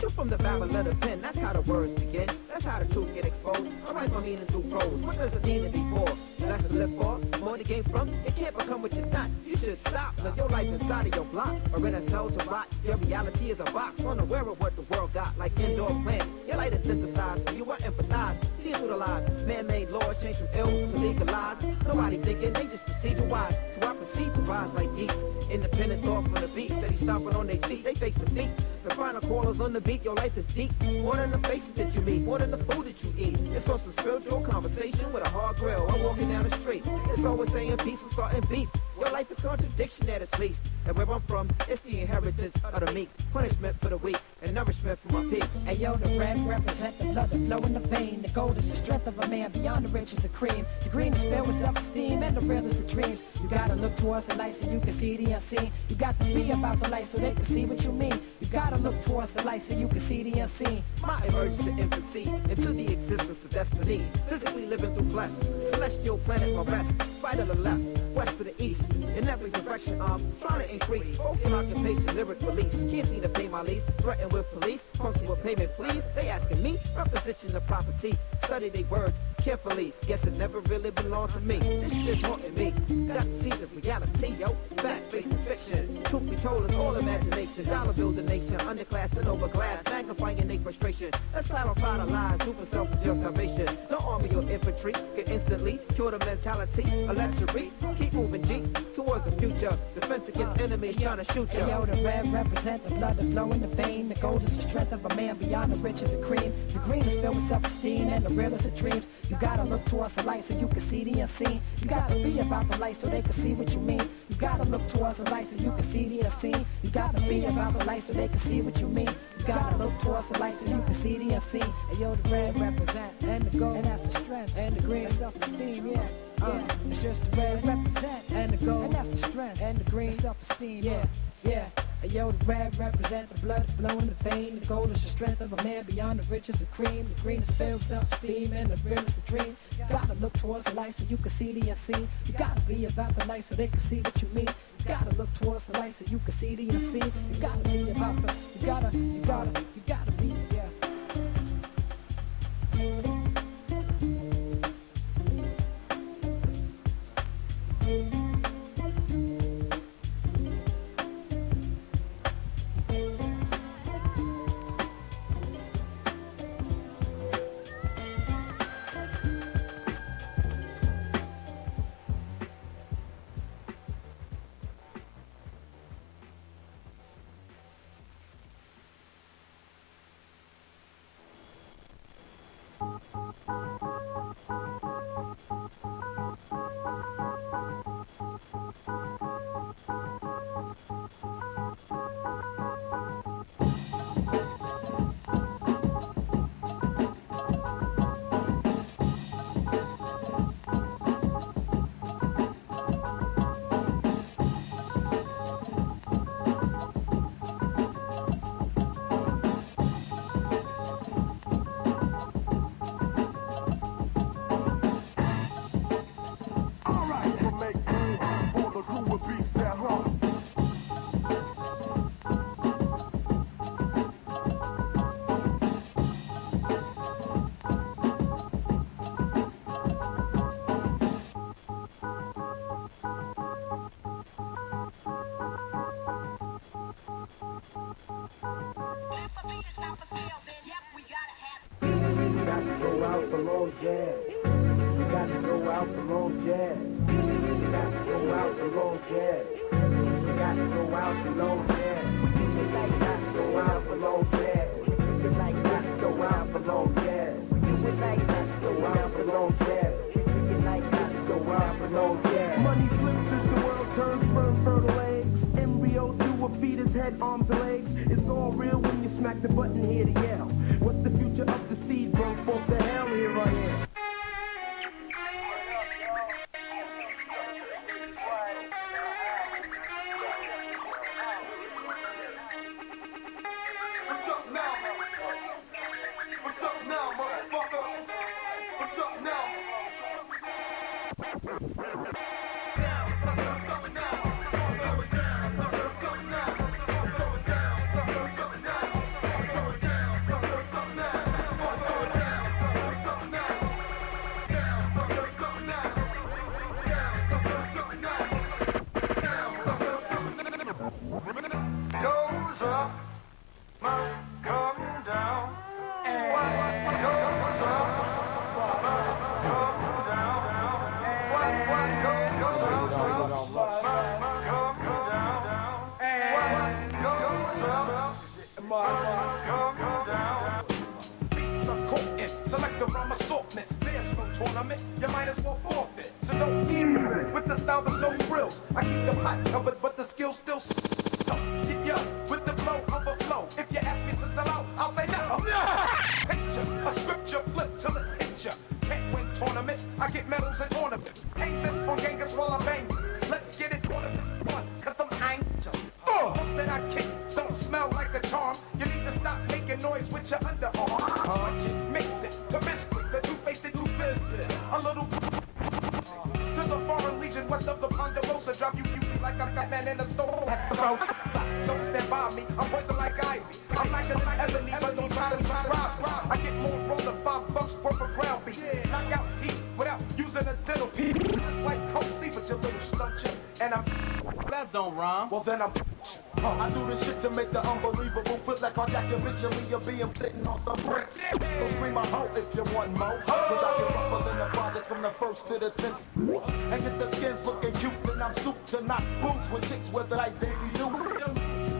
Shoot from the barrel of the pen, that's how the words begin. That's how the truth get exposed. I write my meaning through prose. What does it mean to be poor? Less to live for, more to gain from. It can't become what you're not. You should stop. Live your life inside of your block, or in a cell to rot. Your reality is a box, unaware of what the world got, like indoor plants. Your light is synthesized, so you are empathize. See through the lies. Man-made laws change from ill to legalized. Nobody thinking, they just procedure wise. So I proceed to rise like geese. Independent thought from the beat, steady stomping on their feet. They face defeat. The final callers on the beat, your life is deep. More than the faces that you meet, more than the food that you eat. It's on some spiritual conversation with a hard grill. I'm walking down the street. It's always saying peace and starting beef. Your life is contradiction at its least. And where I'm from, it's the inheritance of the meek. Punishment for the weak and nourishment for my peeps. Hey yo, the red represent the blood that flow in the vein. The gold is the strength of a man beyond the riches of cream. The green is filled with self-esteem and the real is the dreams. You gotta look towards the light so you can see the unseen. You got to be about the light so they can see what you mean. You gotta look towards the light so you can see the unseen. My emergence to infancy into the existence of destiny. Physically living through flesh, celestial planet my rest. Right or the left, west to the east. In every direction I'm trying to increase. Spoken occupation, lyric release. Can't see to pay my lease. Threatened with police, punctual payment please. They asking me, reposition the property. Study their words carefully. Guess it never really belonged to me. This just haunting me. Got to see the reality, yo. Facts facing fiction. Truth be told, it's all imagination. Dollar build a nation, underclass and overclass, magnifying their frustration. Let's clarify the lies, do for self-justification. No army or infantry can instantly cure the mentality. A lechery, keep moving G towards the future. Defense against enemies trying to shoot you. Hey yo, the red represent the blood that flow in the vein. The gold is the strength of a man beyond the riches of cream. The green is filled with self-esteem and the realest of dreams. You gotta look towards the light so you can see the unseen. You gotta be about the light so they can see what you mean. You gotta look towards the light so you can see the unseen. You gotta be about the light so they can see what you mean. You gotta look towards the light so you can see the unseen. Hey yo, the red represent and the gold, and that's the strength, and the green is self-esteem, yeah. It's just the red represent and the gold, and that's the strength, and the green is self-esteem, yeah. Hey yo, the red represent the blood flow in the vein. The gold is the strength of a man beyond the riches of cream. The green is filled with self-esteem and the real is a dream. You gotta look towards the light so you can see the unseen. You gotta be about the light so they can see what you mean. You gotta look towards the light so you can see the unseen. You gotta be about the, you gotta be, yeah. Money flips as the world turns, sperm fertile eggs. Embryo to a fetus, head, arms, and legs. It's all real when you smack the button, hear the yell. What's the future of the seed? Bro, forth the hell, here I am. but the skill still get ya with the flow overflow. If you ask me to sell out, I'll say no. Picture a scripture flip till it hit ya. Can't win tournaments, I get medals and ornaments. Hang this on gangers while I bang this. Let's get it on the one, cut them angels. Then I kick, don't smell like a charm. You need to stop making noise with your underarm. Switch it, mix it to mystery, the two-faced and two-fisted. A little to the foreign legion west of the Ponderosa. Drop you like I'm got man in the store. Don't stand by me, I'm poison like ivy. I'm like ebony, but don't try to subscribe. I get more raw than $5 worth of ground beef. Knock out teeth without using a dental piece. Just like Coke, see but you little stuncher. And I'm That don't rhyme. well then I'm I do this shit to make the unbelievable flip like carjack eventually you'll be sitting on some bricks. So scream a hoe if you want more. Cause I get rougher than the project from the 1st to the 10th. And get the skins looking cute, then I'm soup to knock boots with chicks with the like Daisy do.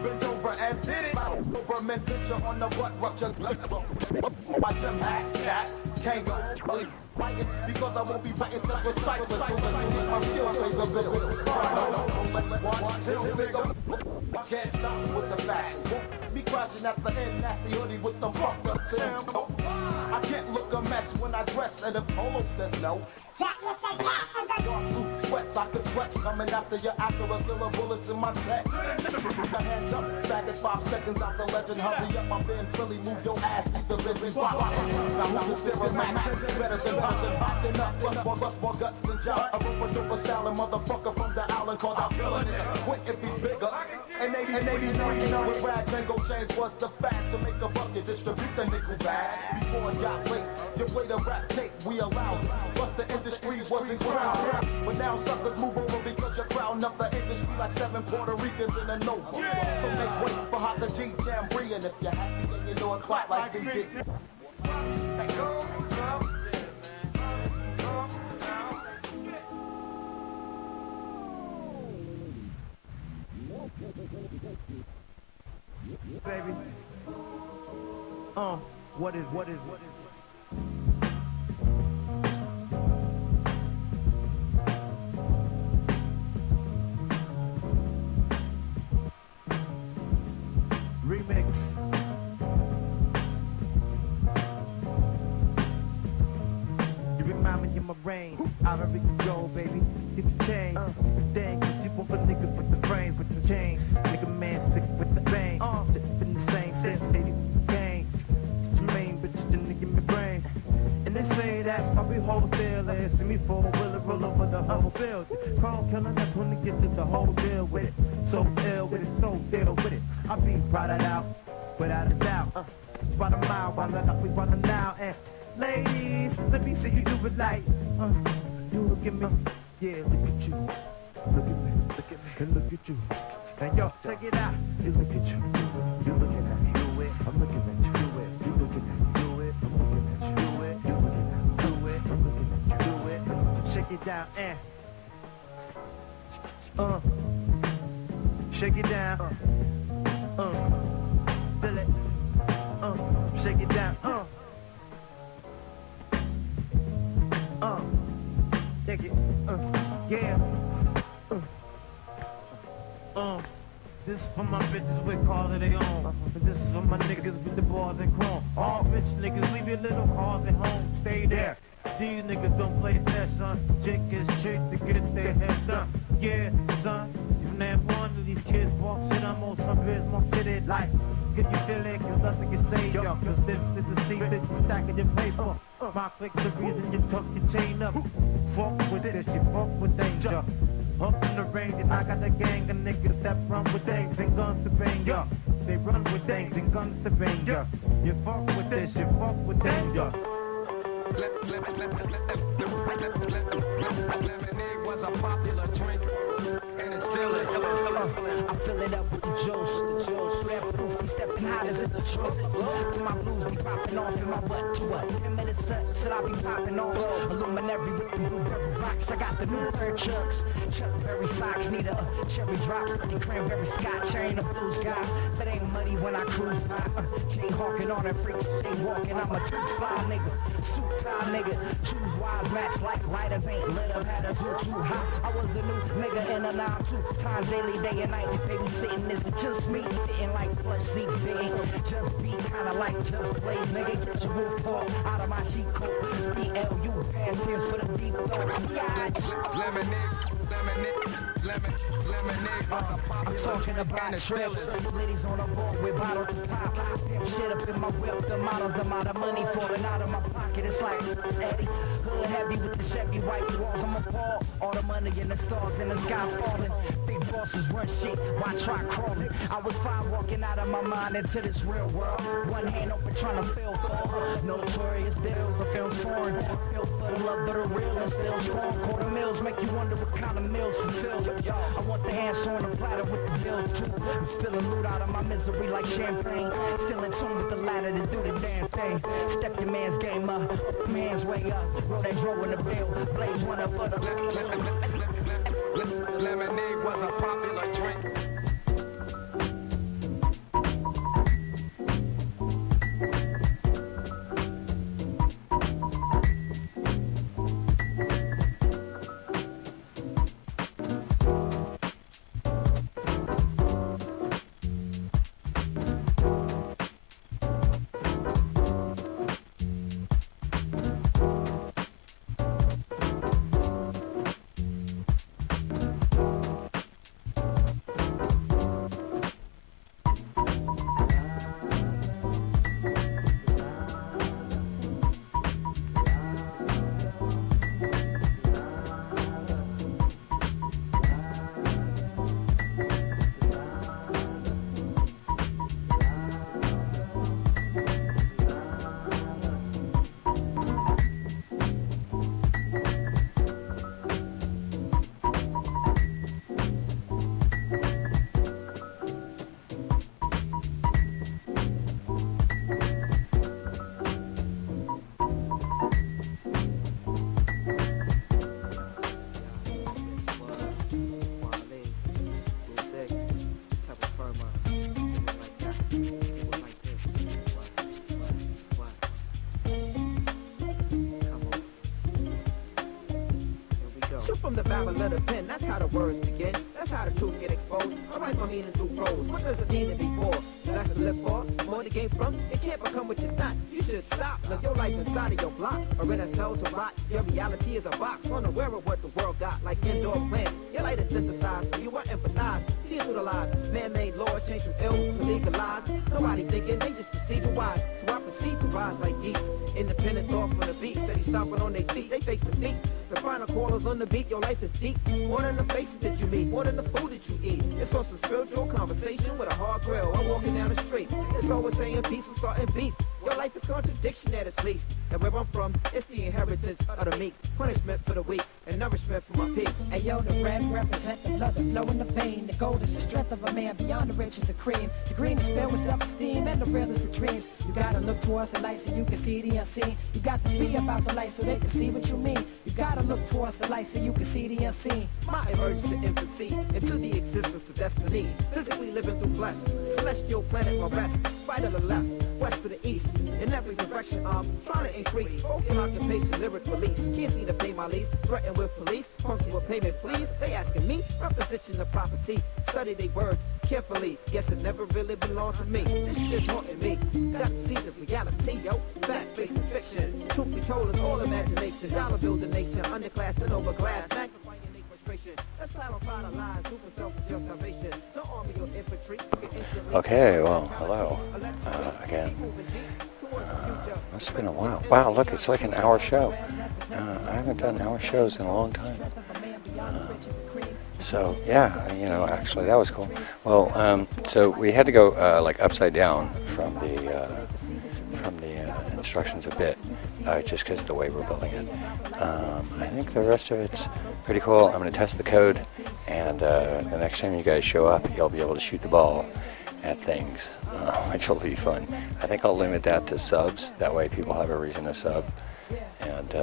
Bend over and did it. Doberman picture on the butt rupture. Watch him hack cat, can't go fighting because I won't be fighting just recycling. So let's use my skills, pay the bills. Let's watch till figure. I can't stop with the fashion. Won't be crashing at the end, nasty hoodie with some fucked up Timbs. I can't look a mess when I dress, and if Polo says no, dark blue sweats, I could flex coming after your Acura killer bullets in my tech. The hands up, back at 5 seconds out the legend. Hurry up, I'm being Philly, move your ass, it's the Ridley Fox. Now who can still match? Better than backing up, bust more guts than John. A roper styling motherfucker from the island called out killing it. Quick if he's bigger. And 89 with rags and gold chains was the fad to make a bucket, distribute the nickel bag. Before it got late, you played a rap tape, we allowed. Plus the industry wasn't crowned. But now suckers move over because you're crowding up the industry like 7 Puerto Ricans in a Nova. So make way for Howto G Jamboree, and if you're happy then you know it clap like BD. Baby. What is remix? You remind me of my brain. Out of it go, baby. Get the chain. Dang, cause you want a nigga with the frame, with the chain. Nigga man stick with the bang. Just in the same sense, 80 gang. Get your main bitches, then give me brain. And they say that's how we wholesale is. See me four-wheeler roll over the whole build. Chrome killing, that's when they get to the whole deal with it. So ill with it, so deal with it. I be proud of out, without a doubt. Spot a mile while I we running now. And ladies, let me see you do it like. You look at me, yeah, look at you. Look at me, and look at you. And yo, check it out. You look at you, you looking at me. Do it, I'm looking at you. Do it, you looking at me. Do it, I'm looking at you. Do it, you looking at me. Do it, I'm looking at you. Do it, shake it down and shake it down. Feel it. Shake it down. Take it. Yeah. This is for my bitches with cars of their own. This is for my niggas with the bars and chrome. All rich niggas, leave your little cars at home. Stay there. These niggas don't play fair, son. Chick is trick to get their head done. Yeah, son. If not one of these kids walk shit, I'm on some biz, more shit it like. Can you feel it? Cause nothing can save y'all. Cause this is the secret, you stacking your paper. My click the reason you tuck your chain up. Fuck with this, you fuck with danger. Up in the range and I got a gang of niggas that run with things and guns to bang ya. They run with things and guns to bang ya. You fuck with this, you fuck with danger. Lemonade was a popular drink, and it still is. I fill it up with the juice. Red proof, be stepping hot as it the truth. My blues be popping off in my butt to a 10 minutes said I be popping off. Illuminary with the blueberry box. I got the new pair of Chucks. Chuck Berry socks, need a cherry drop. The cranberry scotch. I ain't a blues guy, but ain't muddy when I cruise by. Jay hawking on that freak, stay walking. I'm a two-fly nigga, suit tie nigga. Choose wise, match like lighters. Ain't lit up, had a too hot. I was the new nigga in a 9-2 times daily, day and night. Babysitting, is it just me? Fitting like plush seats, they ain't just beat, kinda like just plays. Nigga, get your roof off out of my sheet coat. BLU, pass here's for the deep thoughts. Lemonade, I'm talking about trips. Ladies on a board with bottles to pop. Shit up in my whip, the models, the amount of money falling out of my pocket. It's like steady. Hood heavy with the Chevy white walls. I'm appalled. All the money in the stars in the sky falling. Big bosses run shit. Why try crawling? I was fine walking out of my mind into this real world. One hand open trying to feel for notorious deals. The film's foreign. Built for the love of the real and still strong. Quarter meals make you wonder what kind of meals fulfill. I want the answer on the platter with the bill too. I'm spilling loot out of my misery like champagne. Still in tune with the ladder to do the damn thing. Step your man's game up, man's way up. Roll that dro in the bill, blaze one up for the lemonade was a popular drink. Shoot from the barrel of the pen, that's how the words begin. That's how the truth get exposed. I write my meaning through prose. What does it mean to be poor? Less to live for, more to gain from. It can't become what you're not. You should stop. Live your life inside of your block, or in a cell to rot. Your reality is a box, unaware of what the world got. Like indoor plants, your light is synthesized, so you are empathize. See it through the lies. Man-made laws change from ill to legalized. Nobody thinking, they just procedure wise. So I proceed to rise like geese. Independent thought from the beat, steady stomping on their feet. They face defeat. The final callers on the beat, your life is deep. More than the faces that you meet, more than the food that you eat. It's on some spiritual conversation with a hard grill. I'm walking down the street. It's always saying peace and starting beef. Your life is contradiction at its least. And where I'm from, it's the inheritance of the meek. Punishment for the weak and nourishment for my peeps. Hey yo, the red represent the blood that flow in the vein. The gold is the strength of a man beyond the riches of cream. The green is filled with self-esteem and the realest of dreams. You gotta look towards the light so you can see the unseen. You got to be about the light so they can see what you mean. You gotta look towards the light so you can see the unseen. My emergence to infancy into the existence of destiny. Physically living through flesh. Celestial planet my rest. Right on the left, west to the east. In every direction I'm trying to increase. Spoken occupation, lyric release. Can't see to pay my lease. Threatened with police. Punctual payment please. They asking me. Reposition the property. Study their words carefully. Guess it never really belonged to me. This shit's haunting me. Got to see the reality, yo. Facts facing fiction. Truth be told, it's all imagination. Dollar build the nation. Underclass and overclass. Magnifying their frustration. Let's clarify the lies. Do for self-just salvation. No army or infantry. Okay, well, hello again. It's been a while. Wow, look, it's like an hour show. I haven't done hour shows in a long time. So yeah, you know, actually that was cool. Well, so we had to go like upside down from the instructions a bit, just because of the way we're building it. I think the rest of it's pretty cool. I'm going to test the code, and the next time you guys show up, you'll be able to shoot the ball at things, which will be fun. I think I'll limit that to subs. That way people have a reason to sub. And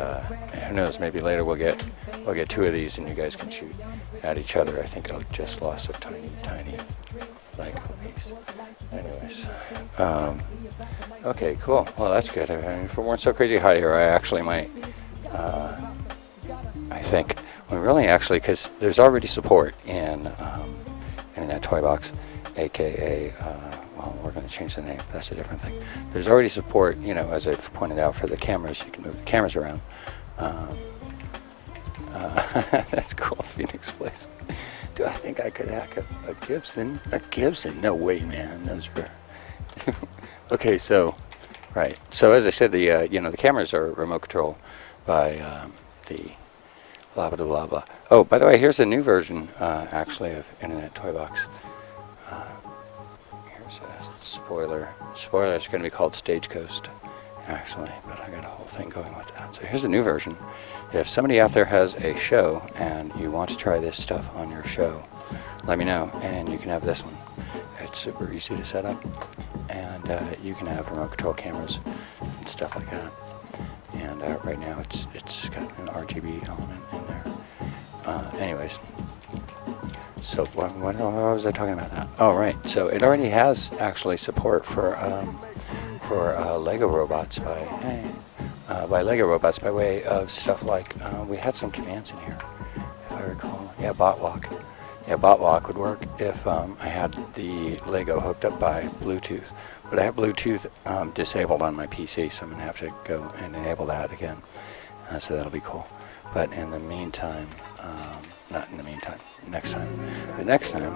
who knows, maybe later we'll get 2 of these and you guys can shoot at each other. I think I just lost a tiny Lego piece. Anyways, okay, cool. Well, that's good. I mean, if it weren't so crazy hot here, I actually might, I think, well, really actually, because there's already support in that toy box, aka, well, we're going to change the name. That's a different thing. There's already support, you know, as I've pointed out, for the cameras. You can move the cameras around. That's cool, Phoenix Place. Do I think I could hack a Gibson? A Gibson? No way, man. Those are... Okay, so, right. So as I said, the you know, the cameras are remote control by the blah, blah, blah, blah. Oh, by the way, here's a new version, actually, of Internet Toy Box. Here's a spoiler. Spoiler, it's going to be called Stagecoast, actually, but I got a whole thing going with that. So here's a new version. If somebody out there has a show and you want to try this stuff on your show, let me know, and you can have this one. It's super easy to set up, and you can have remote control cameras and stuff like that. And right now it's got an RGB element in there. Anyways, so what was I talking about that? Oh, right. So it already has actually support for Lego robots by Lego robots by way of stuff like we had some commands in here, if I recall. Yeah, bot walk. Yeah, bot walk would work if I had the Lego hooked up by Bluetooth. But I have Bluetooth disabled on my PC, so I'm going to have to go and enable that again. So that'll be cool. But in the meantime, not in the meantime, next time. The next time,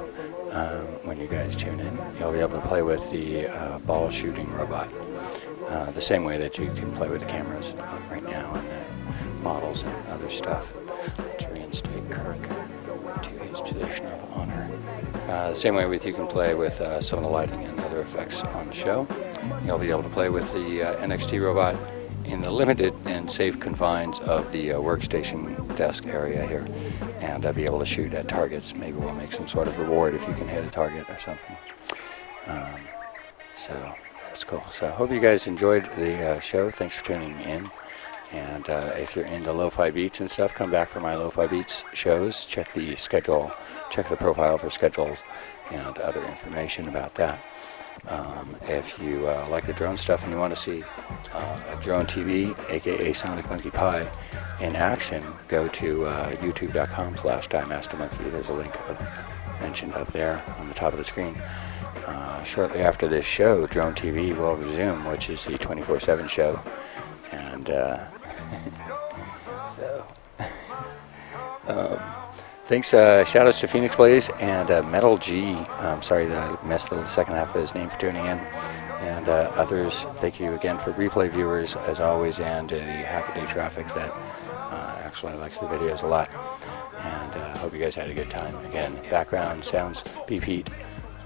when you guys tune in, you'll be able to play with the ball shooting robot. The same way that you can play with the cameras right now and the models and other stuff. Let's reinstate Kirk to his position of honor. The same way you can play with some of the lighting and other effects on the show. You'll be able to play with the NXT robot in the limited and safe confines of the workstation desk area here, and be able to shoot at targets. Maybe we'll make some sort of reward if you can hit a target or something. So that's cool. So I hope you guys enjoyed the show. Thanks for tuning in. And if you're into lo-fi beats and stuff, come back for my lo-fi beats shows. Check the schedule, check the profile for schedules and other information about that. If you like the drone stuff and you want to see DroneTV, aka Sonic Monkey Pie, in action, go to youtube.com/DieMasterMonkey. There's a link mentioned up there on the top of the screen. Shortly after this show, DroneTV will resume, which is the 24/7 show. And thanks, shout-outs to Phoenix Blaze and Metal G. I'm sorry that I missed the second half of his name for tuning in. And others, thank you again for replay viewers, as always, and the Hackaday traffic that actually likes the videos a lot. And hope you guys had a good time. Again, background sounds, Pete,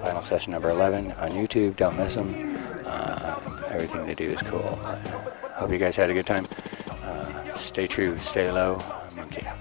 final session number 11 on YouTube. Don't miss them. Everything they do is cool. Hope you guys had a good time. Stay true, stay low. Monkey out.